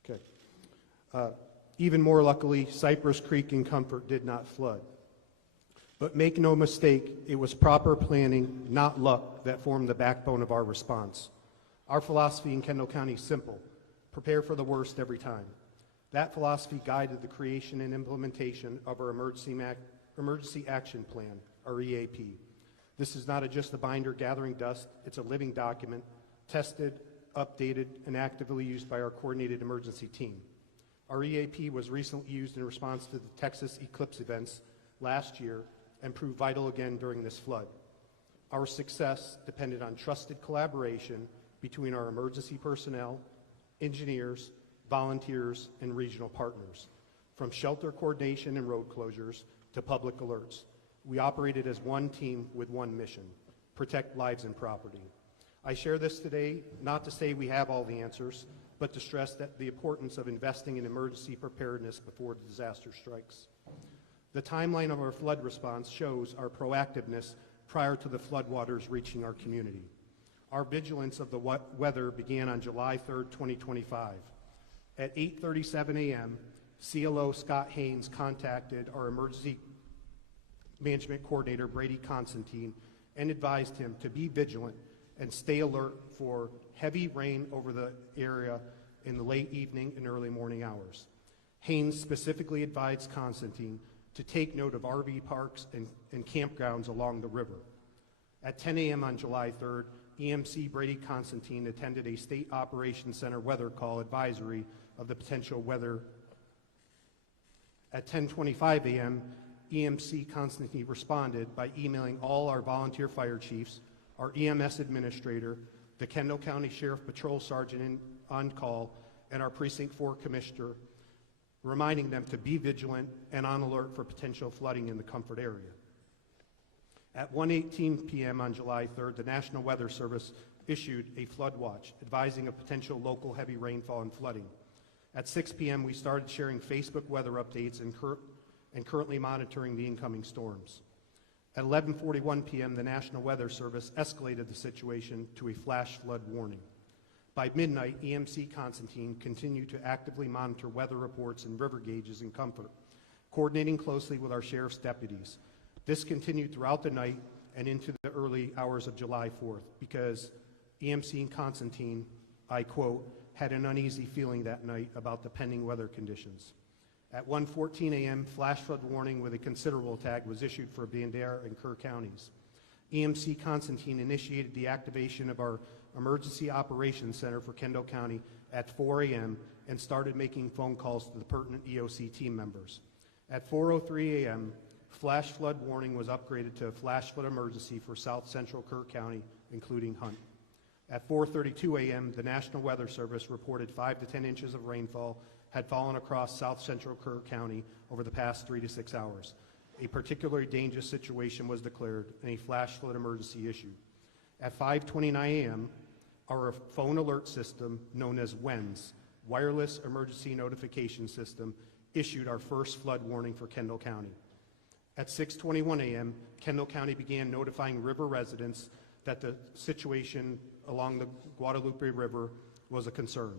Okay. Even more luckily, Cypress Creek and Comfort did not flood. But make no mistake, it was proper planning, not luck, that formed the backbone of our response. Our philosophy in Kendall County is simple: prepare for the worst every time. That philosophy guided the creation and implementation of our Emergency Action Plan, our EAP. This is not just a binder gathering dust, it's a living document, tested, updated, and actively used by our coordinated emergency team. Our EAP was recently used in response to the Texas eclipse events last year and proved vital again during this flood. Our success depended on trusted collaboration between our emergency personnel, engineers, volunteers, and regional partners. From shelter coordination and road closures to public alerts, we operated as one team with one mission: protect lives and property. I share this today not to say we have all the answers, but to stress that the importance of investing in emergency preparedness before the disaster strikes. The timeline of our flood response shows our proactiveness prior to the floodwaters reaching our community. Our vigilance of the weather began on July 3rd, 2025. At 8:37 a.m., CLO Scott Haynes contacted our emergency management coordinator, Brady Constantine, and advised him to be vigilant and stay alert for heavy rain over the area in the late evening and early morning hours. Haynes specifically advised Constantine to take note of RV parks and campgrounds along the river. At 10 a.m. on July 3rd, EMC Brady Constantine attended a State Operations Center weather call advisory of the potential weather. At 10:25 a.m., EMC Constantine responded by emailing all our volunteer fire chiefs, our EMS administrator, the Kendall County Sheriff Patrol Sergeant on call, and our Precinct 4 Commissioner, reminding them to be vigilant and on alert for potential flooding in the Comfort area. At 1:18 p.m. on July 3rd, the National Weather Service issued a flood watch, advising of potential local heavy rainfall and flooding. At 6 p.m., we started sharing Facebook weather updates and currently monitoring the incoming storms. At 11:41 p.m., the National Weather Service escalated the situation to a flash flood warning. By midnight, EMC Constantine continued to actively monitor weather reports and river gauges in Comfort, coordinating closely with our sheriff's deputies. This continued throughout the night and into the early hours of July 4th because EMC and Constantine, I quote, had an uneasy feeling that night about the pending weather conditions. At 1:14 a.m., flash flood warning with a considerable tag was issued for Bandera and Kerr counties. EMC Constantine initiated the activation of our Emergency Operations Center for Kendall County at 4 a.m. and started making phone calls to the pertinent EOC team members. At 4:03 a.m., flash flood warning was upgraded to a flash flood emergency for South Central Kerr County, including Hunt. At 4:32 a.m., the National Weather Service reported 5 to 10 inches of rainfall had fallen across South Central Kerr County over the past 3 to 6 hours. A particularly dangerous situation was declared and a flash flood emergency issued. At 5:29 a.m., our phone alert system, known as WENS, Wireless Emergency Notification System, issued our first flood warning for Kendall County. At 6:21 a.m., Kendall County began notifying river residents that the situation along the Guadalupe River was a concern.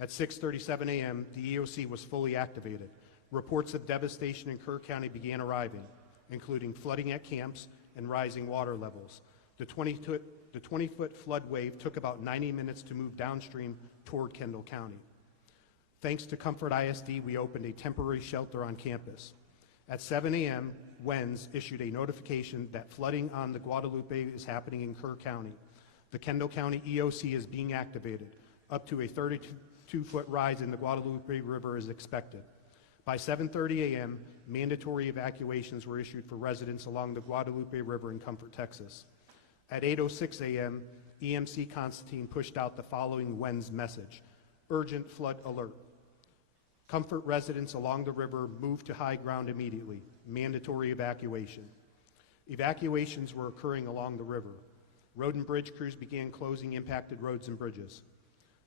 At 6:37 a.m., the EOC was fully activated. Reports of devastation in Kerr County began arriving, including flooding at camps and rising water levels. The 20-foot flood wave took about 90 minutes to move downstream toward Kendall County. Thanks to Comfort ISD, we opened a temporary shelter on campus. At 7 a.m., WENS issued a notification that flooding on the Guadalupe is happening in Kerr County. The Kendall County EOC is being activated. Up to a 32-foot rise in the Guadalupe River is expected. By 7:30 a.m., mandatory evacuations were issued for residents along the Guadalupe River in Comfort, Texas. At 8:06 a.m., EMC Constantine pushed out the following WENS message: urgent flood alert. Comfort residents along the river moved to high ground immediately. Mandatory evacuation. Evacuations were occurring along the river. Road and bridge crews began closing impacted roads and bridges.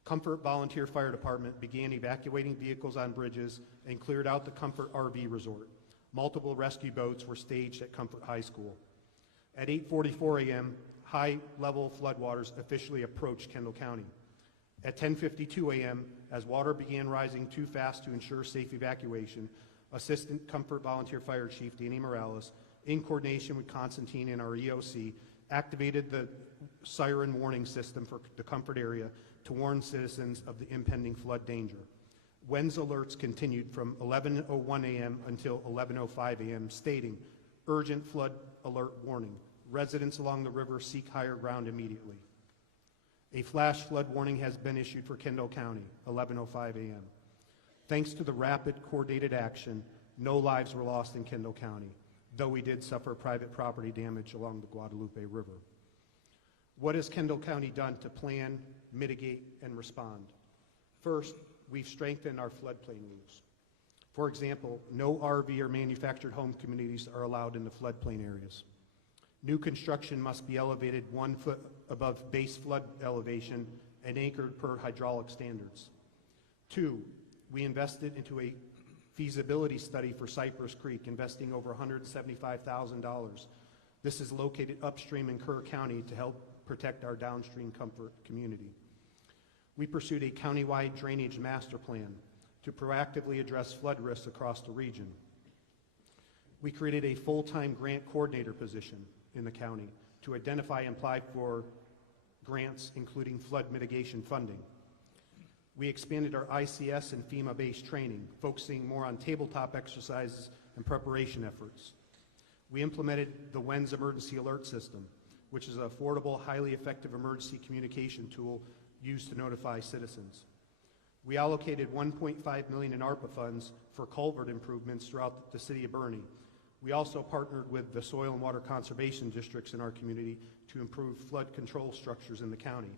Comfort Volunteer Fire Department began evacuating vehicles on bridges and cleared out the Comfort RV Resort. Multiple rescue boats were staged at Comfort High School. At 8:44 a.m., high-level floodwaters officially approached Kendall County. At 10:52 a.m., as water began rising too fast to ensure safe evacuation, Assistant Comfort Volunteer Fire Chief Danny Morales, in coordination with Constantine and our EOC, activated the siren warning system for the Comfort area to warn citizens of the impending flood danger. WENS alerts continued from 11:01 a.m. until 11:05 a.m., stating, urgent flood alert warning. Residents along the river seek higher ground immediately. A flash flood warning has been issued for Kendall County, 11:05 a.m. Thanks to the rapid, coordinated action, no lives were lost in Kendall County, though we did suffer private property damage along the Guadalupe River. What has Kendall County done to plan, mitigate, and respond? First, we've strengthened our floodplain rules. For example, no RV or manufactured home communities are allowed in the floodplain areas. New construction must be elevated 1 foot above base flood elevation and anchored per hydraulic standards. 2, we invested into a feasibility study for Cypress Creek, investing over $175,000. This is located upstream in Kerr County to help protect our downstream Comfort community. We pursued a countywide drainage master plan to proactively address flood risks across the region. We created a full-time grant coordinator position in the county to identify and apply for grants, including flood mitigation funding. We expanded our ICS and FEMA-based training, focusing more on tabletop exercises and preparation efforts. We implemented the WENS emergency alert system, which is an affordable, highly effective emergency communication tool used to notify citizens. We allocated $1.5 million in ARPA funds for culvert improvements throughout the city of Bernie. We also partnered with the soil and water conservation districts in our community to improve flood control structures in the county.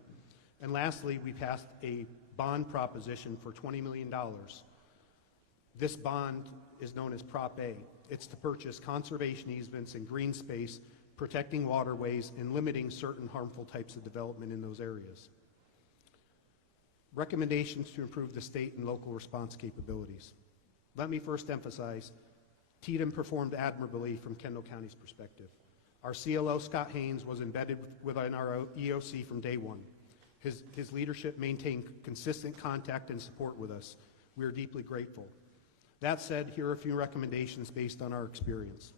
And lastly, we passed a bond proposition for $20 million. This bond is known as Prop A. It's to purchase conservation easements and green space, protecting waterways and limiting certain harmful types of development in those areas. Recommendations to improve the state and local response capabilities. Let me first emphasize, TDM performed admirably from Kendall County's perspective. Our CLO, Scott Haynes, was embedded within our EOC from day one. His leadership maintained consistent contact and support with us. We are deeply grateful. That said, here are a few recommendations based on our experience.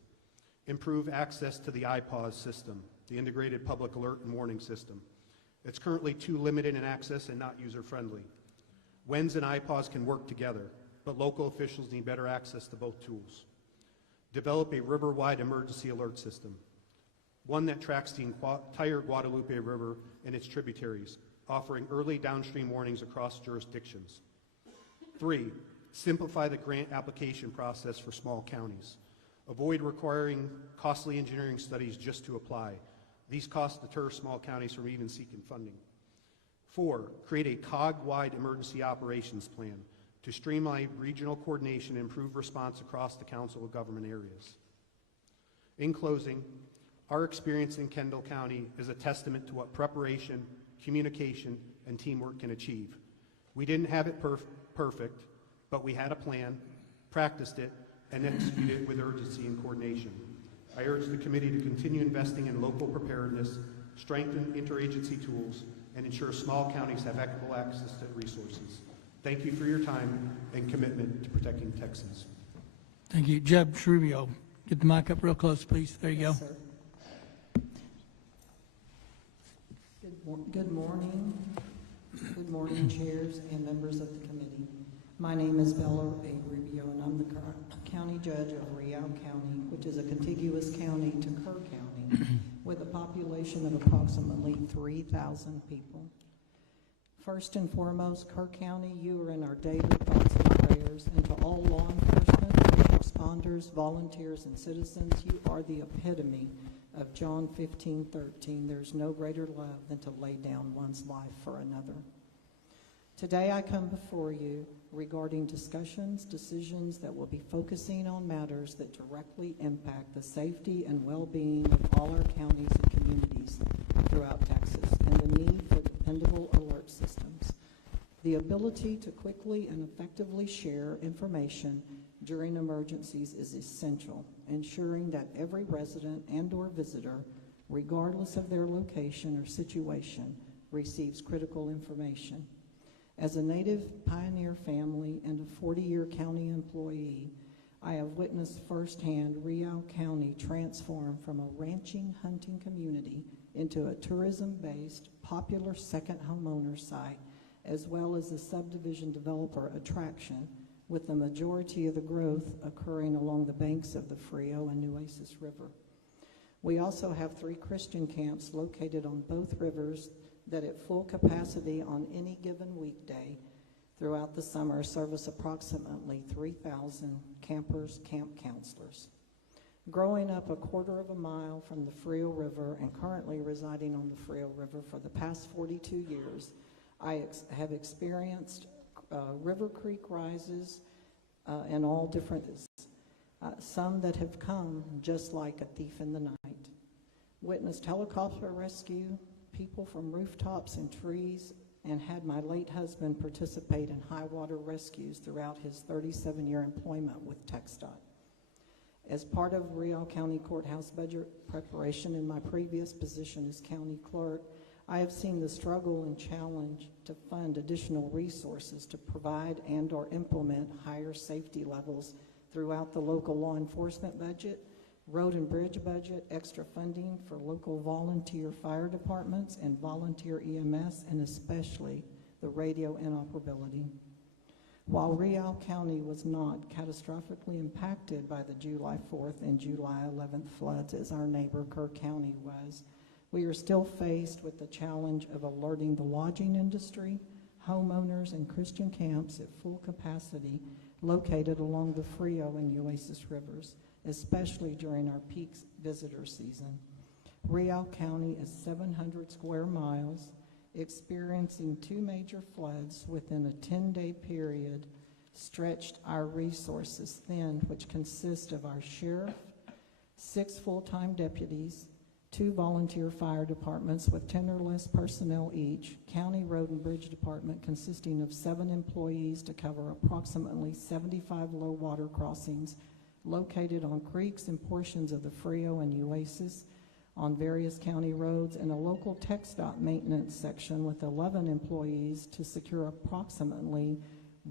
Improve access to the IPAWS system, the Integrated Public Alert and Warning System. It's currently too limited in access and not user-friendly. WENS and IPAWS can work together, but local officials need better access to both tools. Develop a river-wide emergency alert system, one that tracks the entire Guadalupe River and its tributaries, offering early downstream warnings across jurisdictions. 3, simplify the grant application process for small counties. Avoid requiring costly engineering studies just to apply. These costs deter small counties from even seeking funding. 4, create a COG-wide emergency operations plan to streamline regional coordination and improve response across the council of government areas. In closing, our experience in Kendall County is a testament to what preparation, communication, and teamwork can achieve. We didn't have it perfect, but we had a plan, practiced it, and executed it with urgency and coordination. I urge the committee to continue investing in local preparedness, strengthen interagency tools, and ensure small counties have equitable access to resources. Thank you for your time and commitment to protecting Texans. Thank you. Jeb Rubio, get the mic up real close, please. There you go. Yes, sir. Good morning. Good morning, chairs and members of the committee. My name is Bella A. Rubio, and I'm the county judge of Real County, which is a contiguous county to Kerr County, with a population of approximately 3,000 people. First and foremost, Kerr County, you are in our daily thoughts and prayers, and to all law enforcement, first responders, volunteers, and citizens, you are the epitome of John 15:13. There's no greater love than to lay down one's life for another. Today I come before you regarding discussions, decisions that will be focusing on matters that directly impact the safety and well-being of all our counties and communities throughout Texas, and the need for dependable alert systems. The ability to quickly and effectively share information during emergencies is essential, ensuring that every resident and/or visitor, regardless of their location or situation, receives critical information. As a native pioneer family and a 40-year county employee, I have witnessed firsthand Real County transform from a ranching hunting community into a tourism-based, popular second homeowner site, as well as a subdivision developer attraction, with the majority of the growth occurring along the banks of the Frio and Nueces River. We also have 3 Christian camps located on both rivers that at full capacity on any given weekday throughout the summer service approximately 3,000 campers, camp counselors. Growing up a quarter of a mile from the Frio River and currently residing on the Frio River for the past 42 years, I have experienced river creek rises and all different, some that have come just like a thief in the night. Witnessed helicopter rescue, people from rooftops and trees, and had my late husband participate in high water rescues throughout his 37-year employment with TxDOT. As part of Real County Courthouse budget preparation in my previous position as county clerk, I have seen the struggle and challenge to fund additional resources to provide and/or implement higher safety levels throughout the local law enforcement budget, Road and bridge budget, extra funding for local volunteer fire departments and volunteer EMS, and especially the radio inoperability. While Real County was not catastrophically impacted by the July 4th and July 11th floods as our neighbor Kerr County was, we are still faced with the challenge of alerting the lodging industry, homeowners, and Christian camps at full capacity located along the Frio and Oasis rivers, especially during our peak visitor season. Real County is 700 square miles, experiencing 2 major floods within a 10-day period, stretched our resources thin, which consist of our sheriff, 6 full-time deputies, 2 volunteer fire departments with 10 or less personnel each, county road and bridge department consisting of 7 employees to cover approximately 75 low water crossings located on creeks and portions of the Frio and Oasis, on various county roads, and a local TxDOT maintenance section with 11 employees to secure approximately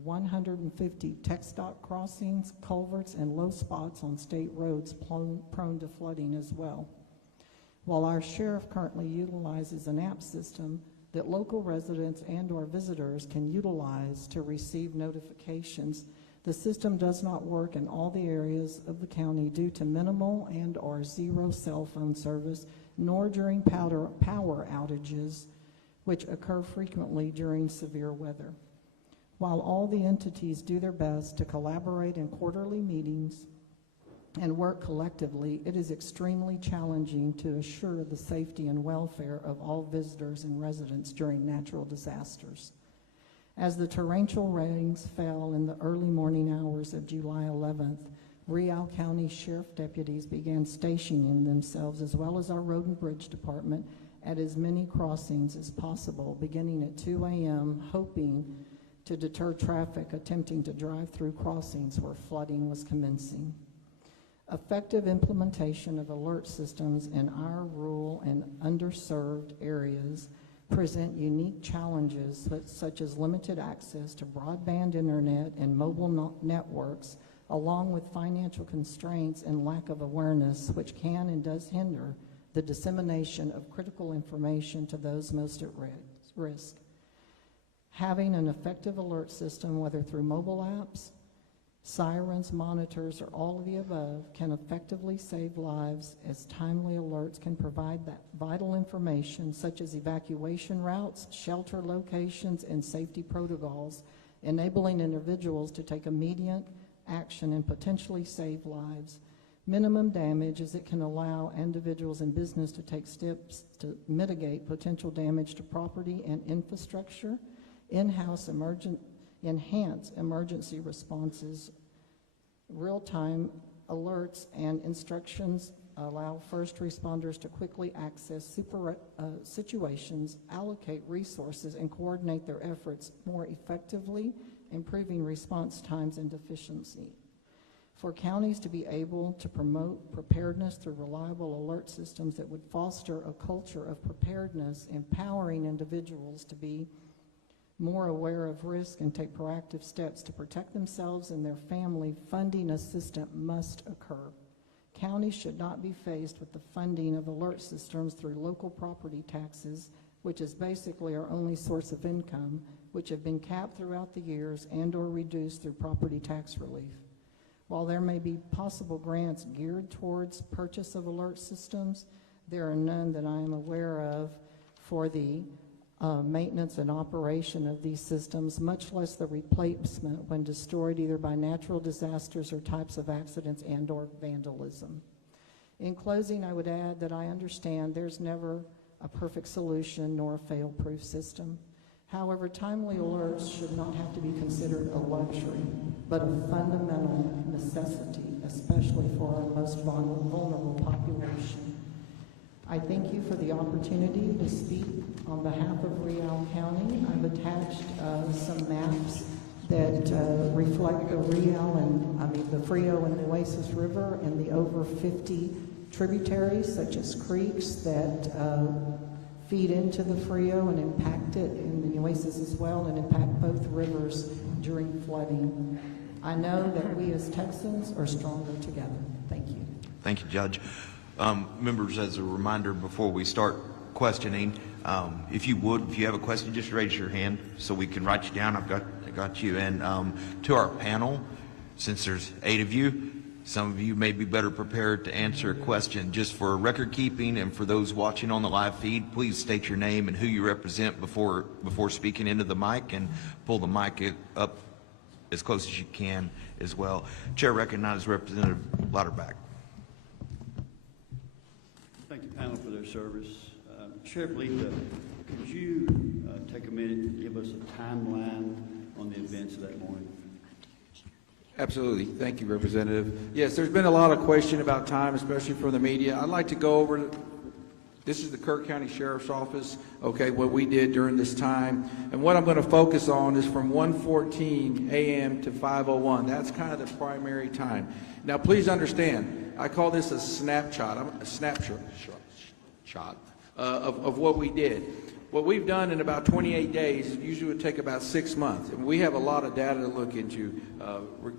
150 TxDOT crossings, culverts, and low spots on state roads prone to flooding as well. While our sheriff currently utilizes an app system that local residents and/or visitors can utilize to receive notifications, the system does not work in all the areas of the county due to minimal and/or zero cell phone service, nor during power outages, which occur frequently during severe weather. While all the entities do their best to collaborate in quarterly meetings and work collectively, it is extremely challenging to assure the safety and welfare of all visitors and residents during natural disasters. As the torrential rains fell in the early morning hours of July 11th, Real County Sheriff deputies began stationing themselves, as well as our Road and Bridge Department, at as many crossings as possible, beginning at 2 a.m., hoping to deter traffic attempting to drive through crossings where flooding was commencing. Effective implementation of alert systems in our rural and underserved areas present unique challenges such as limited access to broadband internet and mobile networks, along with financial constraints and lack of awareness, which can and does hinder the dissemination of critical information to those most at risk. Having an effective alert system, whether through mobile apps, sirens, monitors, or all of the above, can effectively save lives, as timely alerts can provide that vital information such as evacuation routes, shelter locations, and safety protocols, enabling individuals to take immediate action and potentially save lives. Minimum damage, as it can allow individuals and business to take steps to mitigate potential damage to property and infrastructure. In-house enhance emergency responses. Real-time alerts and instructions allow first responders to quickly access situations, allocate resources, and coordinate their efforts more effectively, improving response times and efficiency. For counties to be able to promote preparedness through reliable alert systems that would foster a culture of preparedness, empowering individuals to be more aware of risk and take proactive steps to protect themselves and their family, funding assistance must occur. Counties should not be faced with the funding of alert systems through local property taxes, which is basically our only source of income, which have been capped throughout the years and/or reduced through property tax relief. While there may be possible grants geared towards purchase of alert systems, there are none that I am aware of for the maintenance and operation of these systems, much less the replacement when destroyed either by natural disasters or types of accidents and/or vandalism. In closing, I would add that I understand there's never a perfect solution nor a fail-proof system. However, timely alerts should not have to be considered a luxury, but a fundamental necessity, especially for our most vulnerable population. I thank you for the opportunity to speak on behalf of Real County. I've attached some maps that reflect the the Frio and the Oasis River and the over 50 tributaries, such as creeks that feed into the Frio and impact it, and the Oasis as well, and impact both rivers during flooding. I know that we as Texans are stronger together. Thank you. Thank you, Judge. Members, as a reminder before we start questioning, if you have a question, just raise your hand so we can write you down. I got you. And to our panel, since there's 8 of you, some of you may be better prepared to answer a question. Just for record keeping and for those watching on the live feed, please state your name and who you represent before speaking into the mic, and pull the mic up as close as you can as well. Chair recognizes Representative Lauterbach. Thank the panel for their service. Chair Blita, could you take a minute and give us a timeline on the events of that morning? Absolutely. Thank you, Representative. Yes, there's been a lot of question about time, especially from the media. I'd like to go over, this is the Kirk County Sheriff's Office, okay, what we did during this time. And what I'm going to focus on is from 1:14 a.m. to 5:01. That's kind of the primary time. Now, please understand, I call this a snapshot of what we did. What we've done in about 28 days usually would take about 6 months. And we have a lot of data to look into,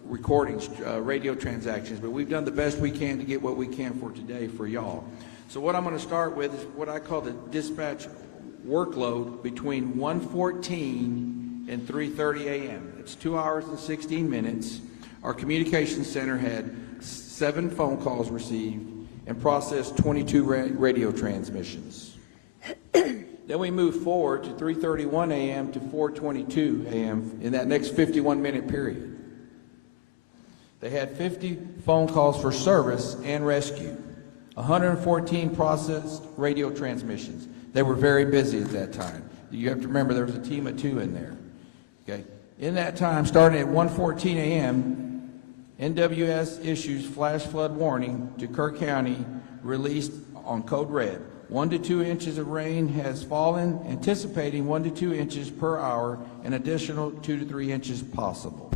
recordings, radio transactions, but we've done the best we can to get what we can for today for y'all. So what I'm going to start with is what I call the dispatch workload between 1:14 and 3:30 a.m. It's 2 hours and 16 minutes. Our communications center had 7 phone calls received and processed 22 radio transmissions. Then we moved forward to 3:31 a.m. to 4:22 a.m. in that next 51-minute period. They had 50 phone calls for service and rescue, 114 processed radio transmissions. They were very busy at that time. You have to remember there was a team of 2 in there. Okay. In that time, starting at 1:14 a.m., NWS issues flash flood warning to Kirk County, released on code red. 1 to 2 inches of rain has fallen, anticipating 1 to 2 inches per hour, and additional 2 to 3 inches possible.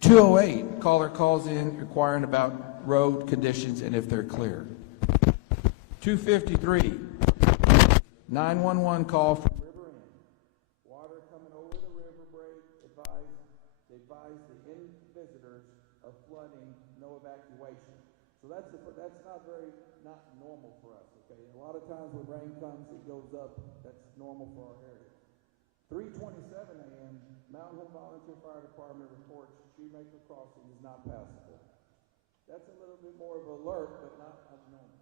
2:08, caller calls in inquiring about road conditions and if they're clear. 2:53, 911 call from River End. Water coming over the river break. Advise the in visitors of flooding, no evacuation. So that's not normal for us. Okay, a lot of times when rain comes, it goes up. That's normal for our area. 3:27 a.m., Mountain Home Volunteer Fire Department reports Shoemaker Crossing is not passable. That's a little bit more of an alert, but not abnormal.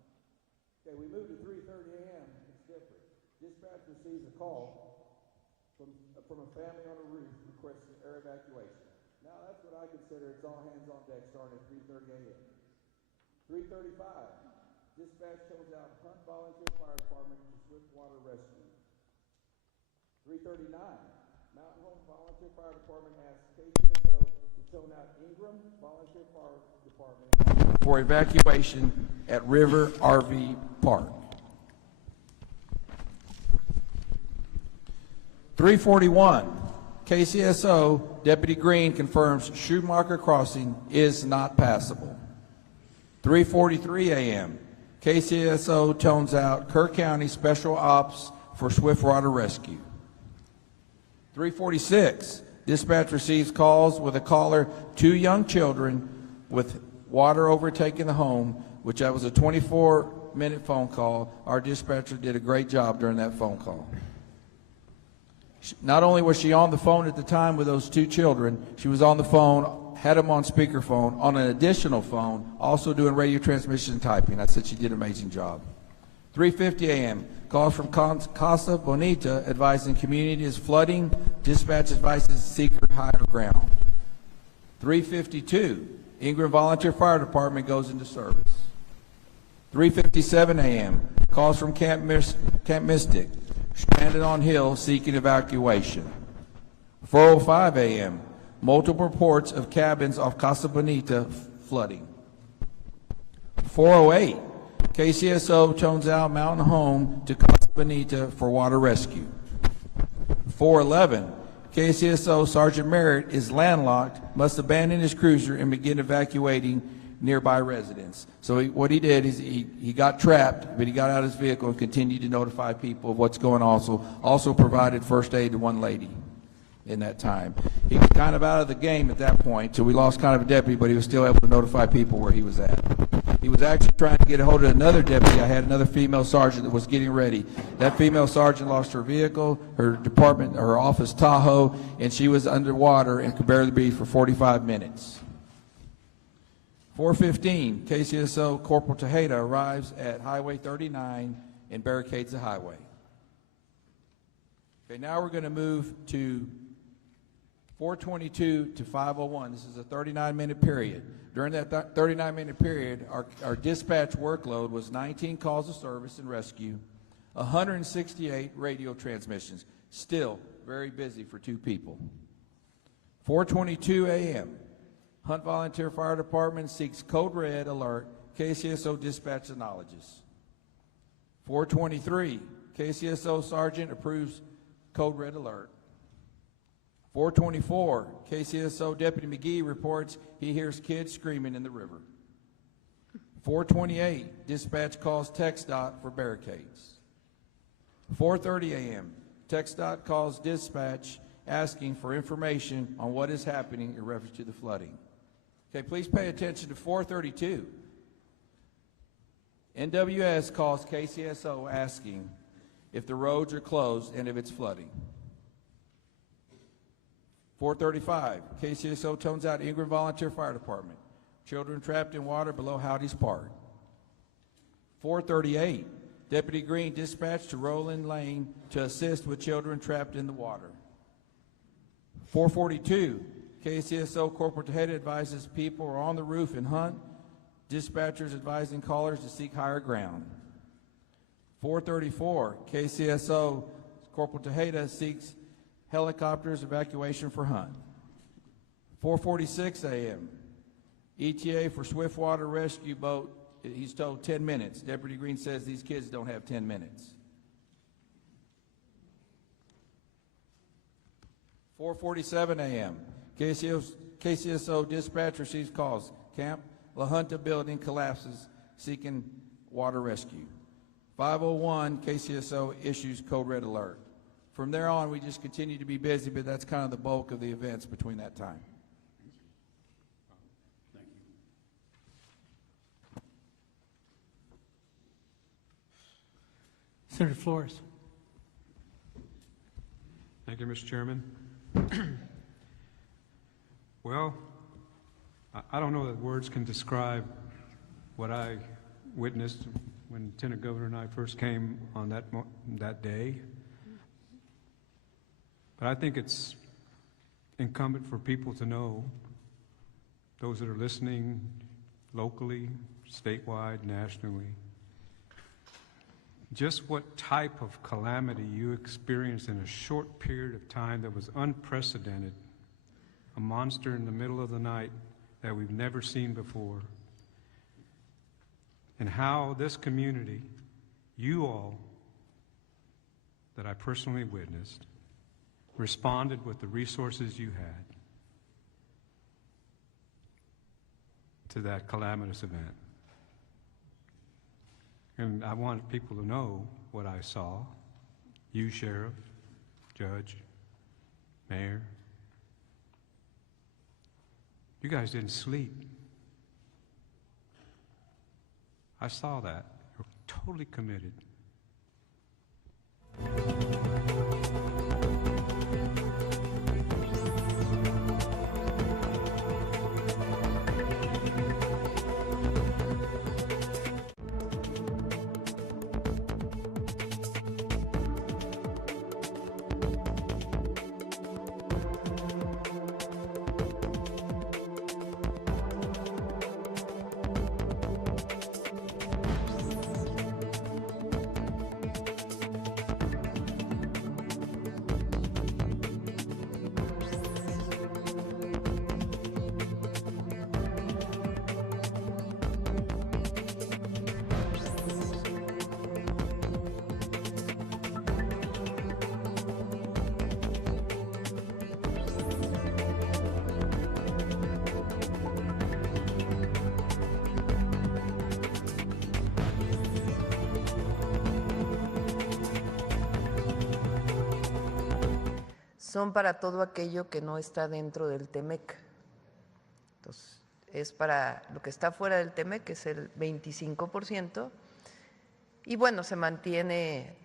Okay, we move to 3:30 a.m. It's different. Dispatch receives a call from a family on a roof requesting air evacuation. Now that's what I consider it's all hands on deck starting at 3:30 a.m. 3:35. Dispatch shows out Hunt Volunteer Fire Department to swift water rescue. 3:39, Mountain Home Volunteer Fire Department asks KCSO to tone out Ingram Volunteer Fire Department for evacuation at River RV Park. 3:41, KCSO Deputy Green confirms Shoemaker Crossing is not passable. 3:43 a.m., KCSO tones out Kirk County Special Ops for swift water rescue. 3:46, dispatch receives calls with a caller, 2 young children with water overtaking the home, which that was a 24-minute phone call. Our dispatcher did a great job during that phone call. Not only was she on the phone at the time with those 2 children, she was on the phone, had them on speakerphone, on an additional phone, also doing radio transmission and typing. I said she did an amazing job. 3:50 a.m., calls from Casa Bonita advising community is flooding. Dispatch advises seeker higher ground. 3:52, Ingram Volunteer Fire Department goes into service. 3:57 a.m., calls from Camp Mystic, stranded on hill seeking evacuation. 4:05 a.m., multiple reports of cabins off Casa Bonita flooding. 4:08, KCSO tones out Mountain Home to Casa Bonita for water rescue. 4:11, KCSO Sergeant Merritt is landlocked, must abandon his cruiser and begin evacuating nearby residents. So what he did is he got trapped, but he got out of his vehicle and continued to notify people of what's going on. Also provided first aid to 1 lady in that time. He was kind of out of the game at that point, so we lost kind of a deputy, but he was still able to notify people where he was at. He was actually trying to get a hold of another deputy. I had another female sergeant that was getting ready. That female sergeant lost her vehicle, her department, her office Tahoe, and she was underwater and could barely breathe for 45 minutes. 4:15, KCSO Corporal Tejeda arrives at Highway 39 and barricades the highway. Okay, now we're going to move to 4:22 to 5:01. This is a 39-minute period. During that 39-minute period, our dispatch workload was 19 calls of service and rescue, 168 radio transmissions. Still very busy for 2 people. 4:22 a.m. Hunt Volunteer Fire Department seeks code red alert. KCSO dispatch acknowledges. 4:23, KCSO Sergeant approves code red alert. 4:24, KCSO Deputy McGee reports he hears kids screaming in the river. 4:28, dispatch calls TxDOT for barricades. 4:30 a.m., TxDOT calls dispatch asking for information on what is happening in reference to the flooding. Okay, please pay attention to 4:32. NWS calls KCSO asking if the roads are closed and if it's flooding. 4:35, KCSO tones out Ingram Volunteer Fire Department. Children trapped in water below Howdy's Park. 4:38, Deputy Green dispatched to Roland Lane to assist with children trapped in the water. 4:42, KCSO Corporal Tejeda advises people are on the roof in Hunt. Dispatchers advising callers to seek higher ground. 4:34, KCSO Corporal Tejeda seeks helicopters evacuation for Hunt. 4:46 a.m., ETA for Swiftwater Rescue Boat, he's told 10 minutes. Deputy Green says these kids don't have 10 minutes. 4:47 a.m., KCSO dispatch receives calls. Camp La Junta building collapses, seeking water rescue. 5:01, KCSO issues code red alert. From there on, we just continue to be busy, but that's kind of the bulk of the events between that time. Senator Flores. Thank you, Mr. Chairman. Well, I don't know that words can describe what I witnessed when Lieutenant Governor and I first came on that day. But I think it's incumbent for people to know, those that are listening locally, statewide, nationally, just what type of calamity you experienced in a short period of time that was unprecedented, a monster in the middle of the night that we've never seen before, and how this community, you all that I personally witnessed, responded with the resources you had to that calamitous event. And I want people to know what I saw. You, Sheriff, Judge, Mayor. You guys didn't sleep. I saw that. You're totally committed. Son para todo aquello que no está dentro del TEMEC. Entonces, es para lo que está fuera del TEMEC, que es el 25%, y bueno, se mantiene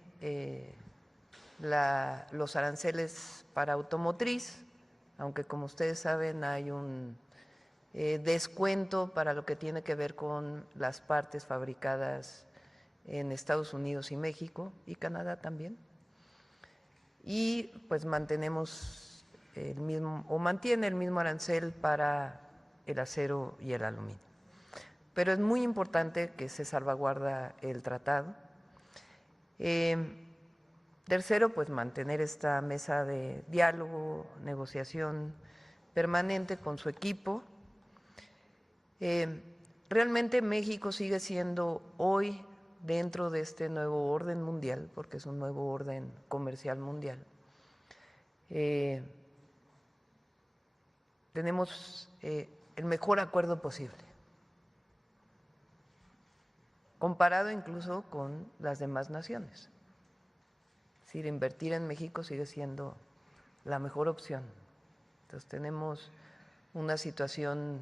los aranceles para automotriz, aunque como ustedes saben hay un descuento para lo que tiene que ver con las partes fabricadas en Estados Unidos y México y Canadá también. Y pues mantenemos el mismo, o mantiene el mismo arancel para el acero y el aluminio. Pero es muy importante que se salvaguarda el tratado. Tercero, pues mantener esta mesa de diálogo, negociación permanente con su equipo. Realmente México sigue siendo hoy, dentro de este nuevo orden mundial, porque es un nuevo orden comercial mundial, tenemos el mejor acuerdo posible, comparado incluso con las demás naciones. Es decir, invertir en México sigue siendo la mejor opción. Entonces tenemos una situación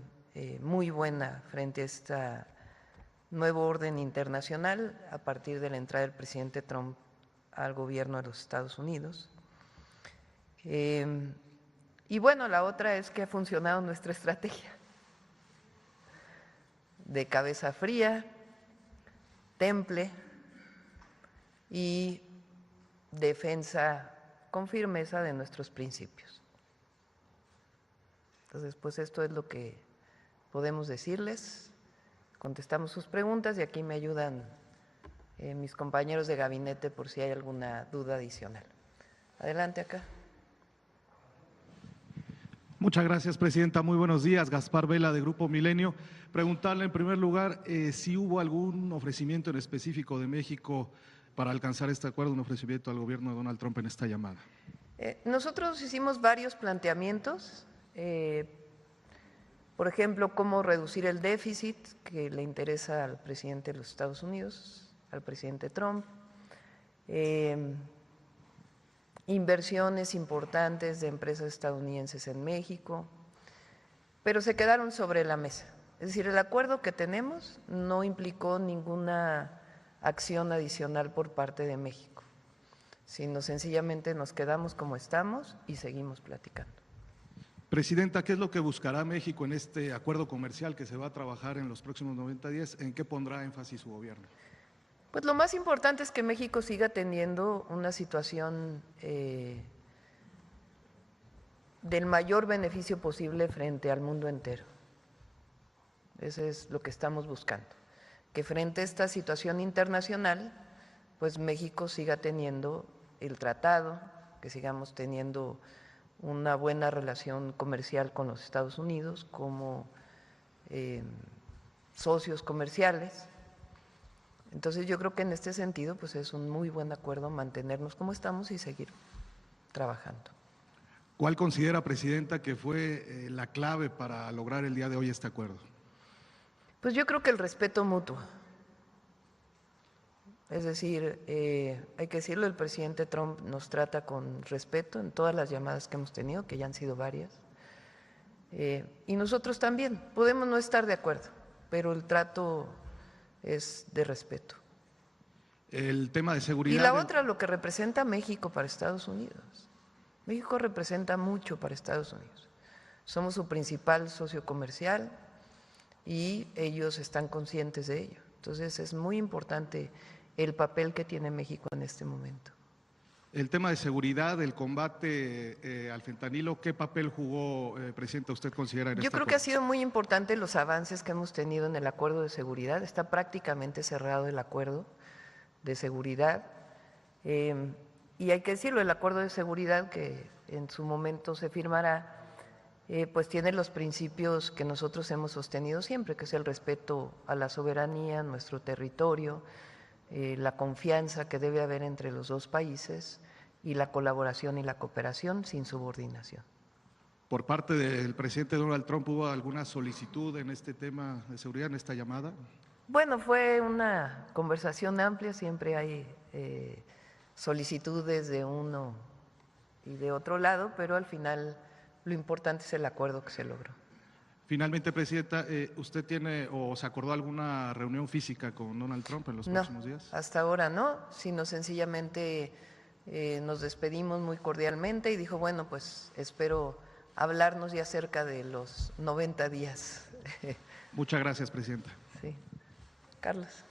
muy buena frente a este nuevo orden internacional a partir de la entrada del presidente Trump al gobierno de los Estados Unidos. Y bueno, la otra es que ha funcionado nuestra estrategia de cabeza fría, temple y defensa con firmeza de nuestros principios. Entonces, pues esto es lo que podemos decirles. Contestamos sus preguntas y aquí me ayudan mis compañeros de gabinete por si hay alguna duda adicional. Adelante acá. Muchas gracias, Presidenta. Muy buenos días. Gaspar Vela, de Grupo Milenio. Preguntarle en primer lugar si hubo algún ofrecimiento en específico de México para alcanzar este acuerdo, un ofrecimiento al gobierno de Donald Trump en esta llamada. Nosotros hicimos varios planteamientos, por ejemplo, cómo reducir el déficit que le interesa al presidente de los Estados Unidos, al presidente Trump, inversiones importantes de empresas estadounidenses en México, pero se quedaron sobre la mesa. Es decir, el acuerdo que tenemos no implicó ninguna acción adicional por parte de México, sino sencillamente nos quedamos como estamos y seguimos platicando. Presidenta, ¿qué es lo que buscará México en este acuerdo comercial que se va a trabajar en los próximos 90 días? ¿En qué pondrá énfasis su gobierno? Pues lo más importante es que México siga teniendo una situación del mayor beneficio posible frente al mundo entero. Eso es lo que estamos buscando, que frente a esta situación internacional, pues México siga teniendo el tratado, que sigamos teniendo una buena relación comercial con los Estados Unidos como socios comerciales. Entonces yo creo que en este sentido pues es un muy buen acuerdo mantenernos como estamos y seguir trabajando. ¿Cuál considera, Presidenta, que fue la clave para lograr el día de hoy este acuerdo? Pues yo creo que el respeto mutuo. Es decir, hay que decirlo, el presidente Trump nos trata con respeto en todas las llamadas que hemos tenido, que ya han sido varias, y nosotros también. Podemos no estar de acuerdo, pero el trato es de respeto. El tema de seguridad. Y la otra, lo que representa México para Estados Unidos. México representa mucho para Estados Unidos. Somos su principal socio comercial y ellos están conscientes de ello. Entonces es muy importante el papel que tiene México en este momento. El tema de seguridad, el combate al fentanilo, ¿qué papel jugó, Presidenta, usted considera en Yo este creo acuerdo? que ha sido muy importante los avances que hemos tenido en el acuerdo de seguridad. Está prácticamente cerrado el acuerdo de seguridad. Y hay que decirlo, el acuerdo de seguridad que en su momento se firmará, pues tiene los principios que nosotros hemos sostenido siempre, que es el respeto a la soberanía, nuestro territorio, la confianza que debe haber entre los dos países y la colaboración y la cooperación sin subordinación. Por parte del presidente Donald Trump, ¿hubo alguna solicitud en este tema de seguridad, en esta llamada? Bueno, fue una conversación amplia, siempre hay solicitudes de uno y de otro lado, pero al final lo importante es el acuerdo que se logró. Finalmente, Presidenta, ¿usted tiene o se acordó alguna reunión física con Donald Trump en los próximos días? Hasta ahora no, sino sencillamente nos despedimos muy cordialmente y dijo, bueno, pues espero hablarnos ya cerca de los 90 días. Muchas gracias, Presidenta. Sí. Carlos.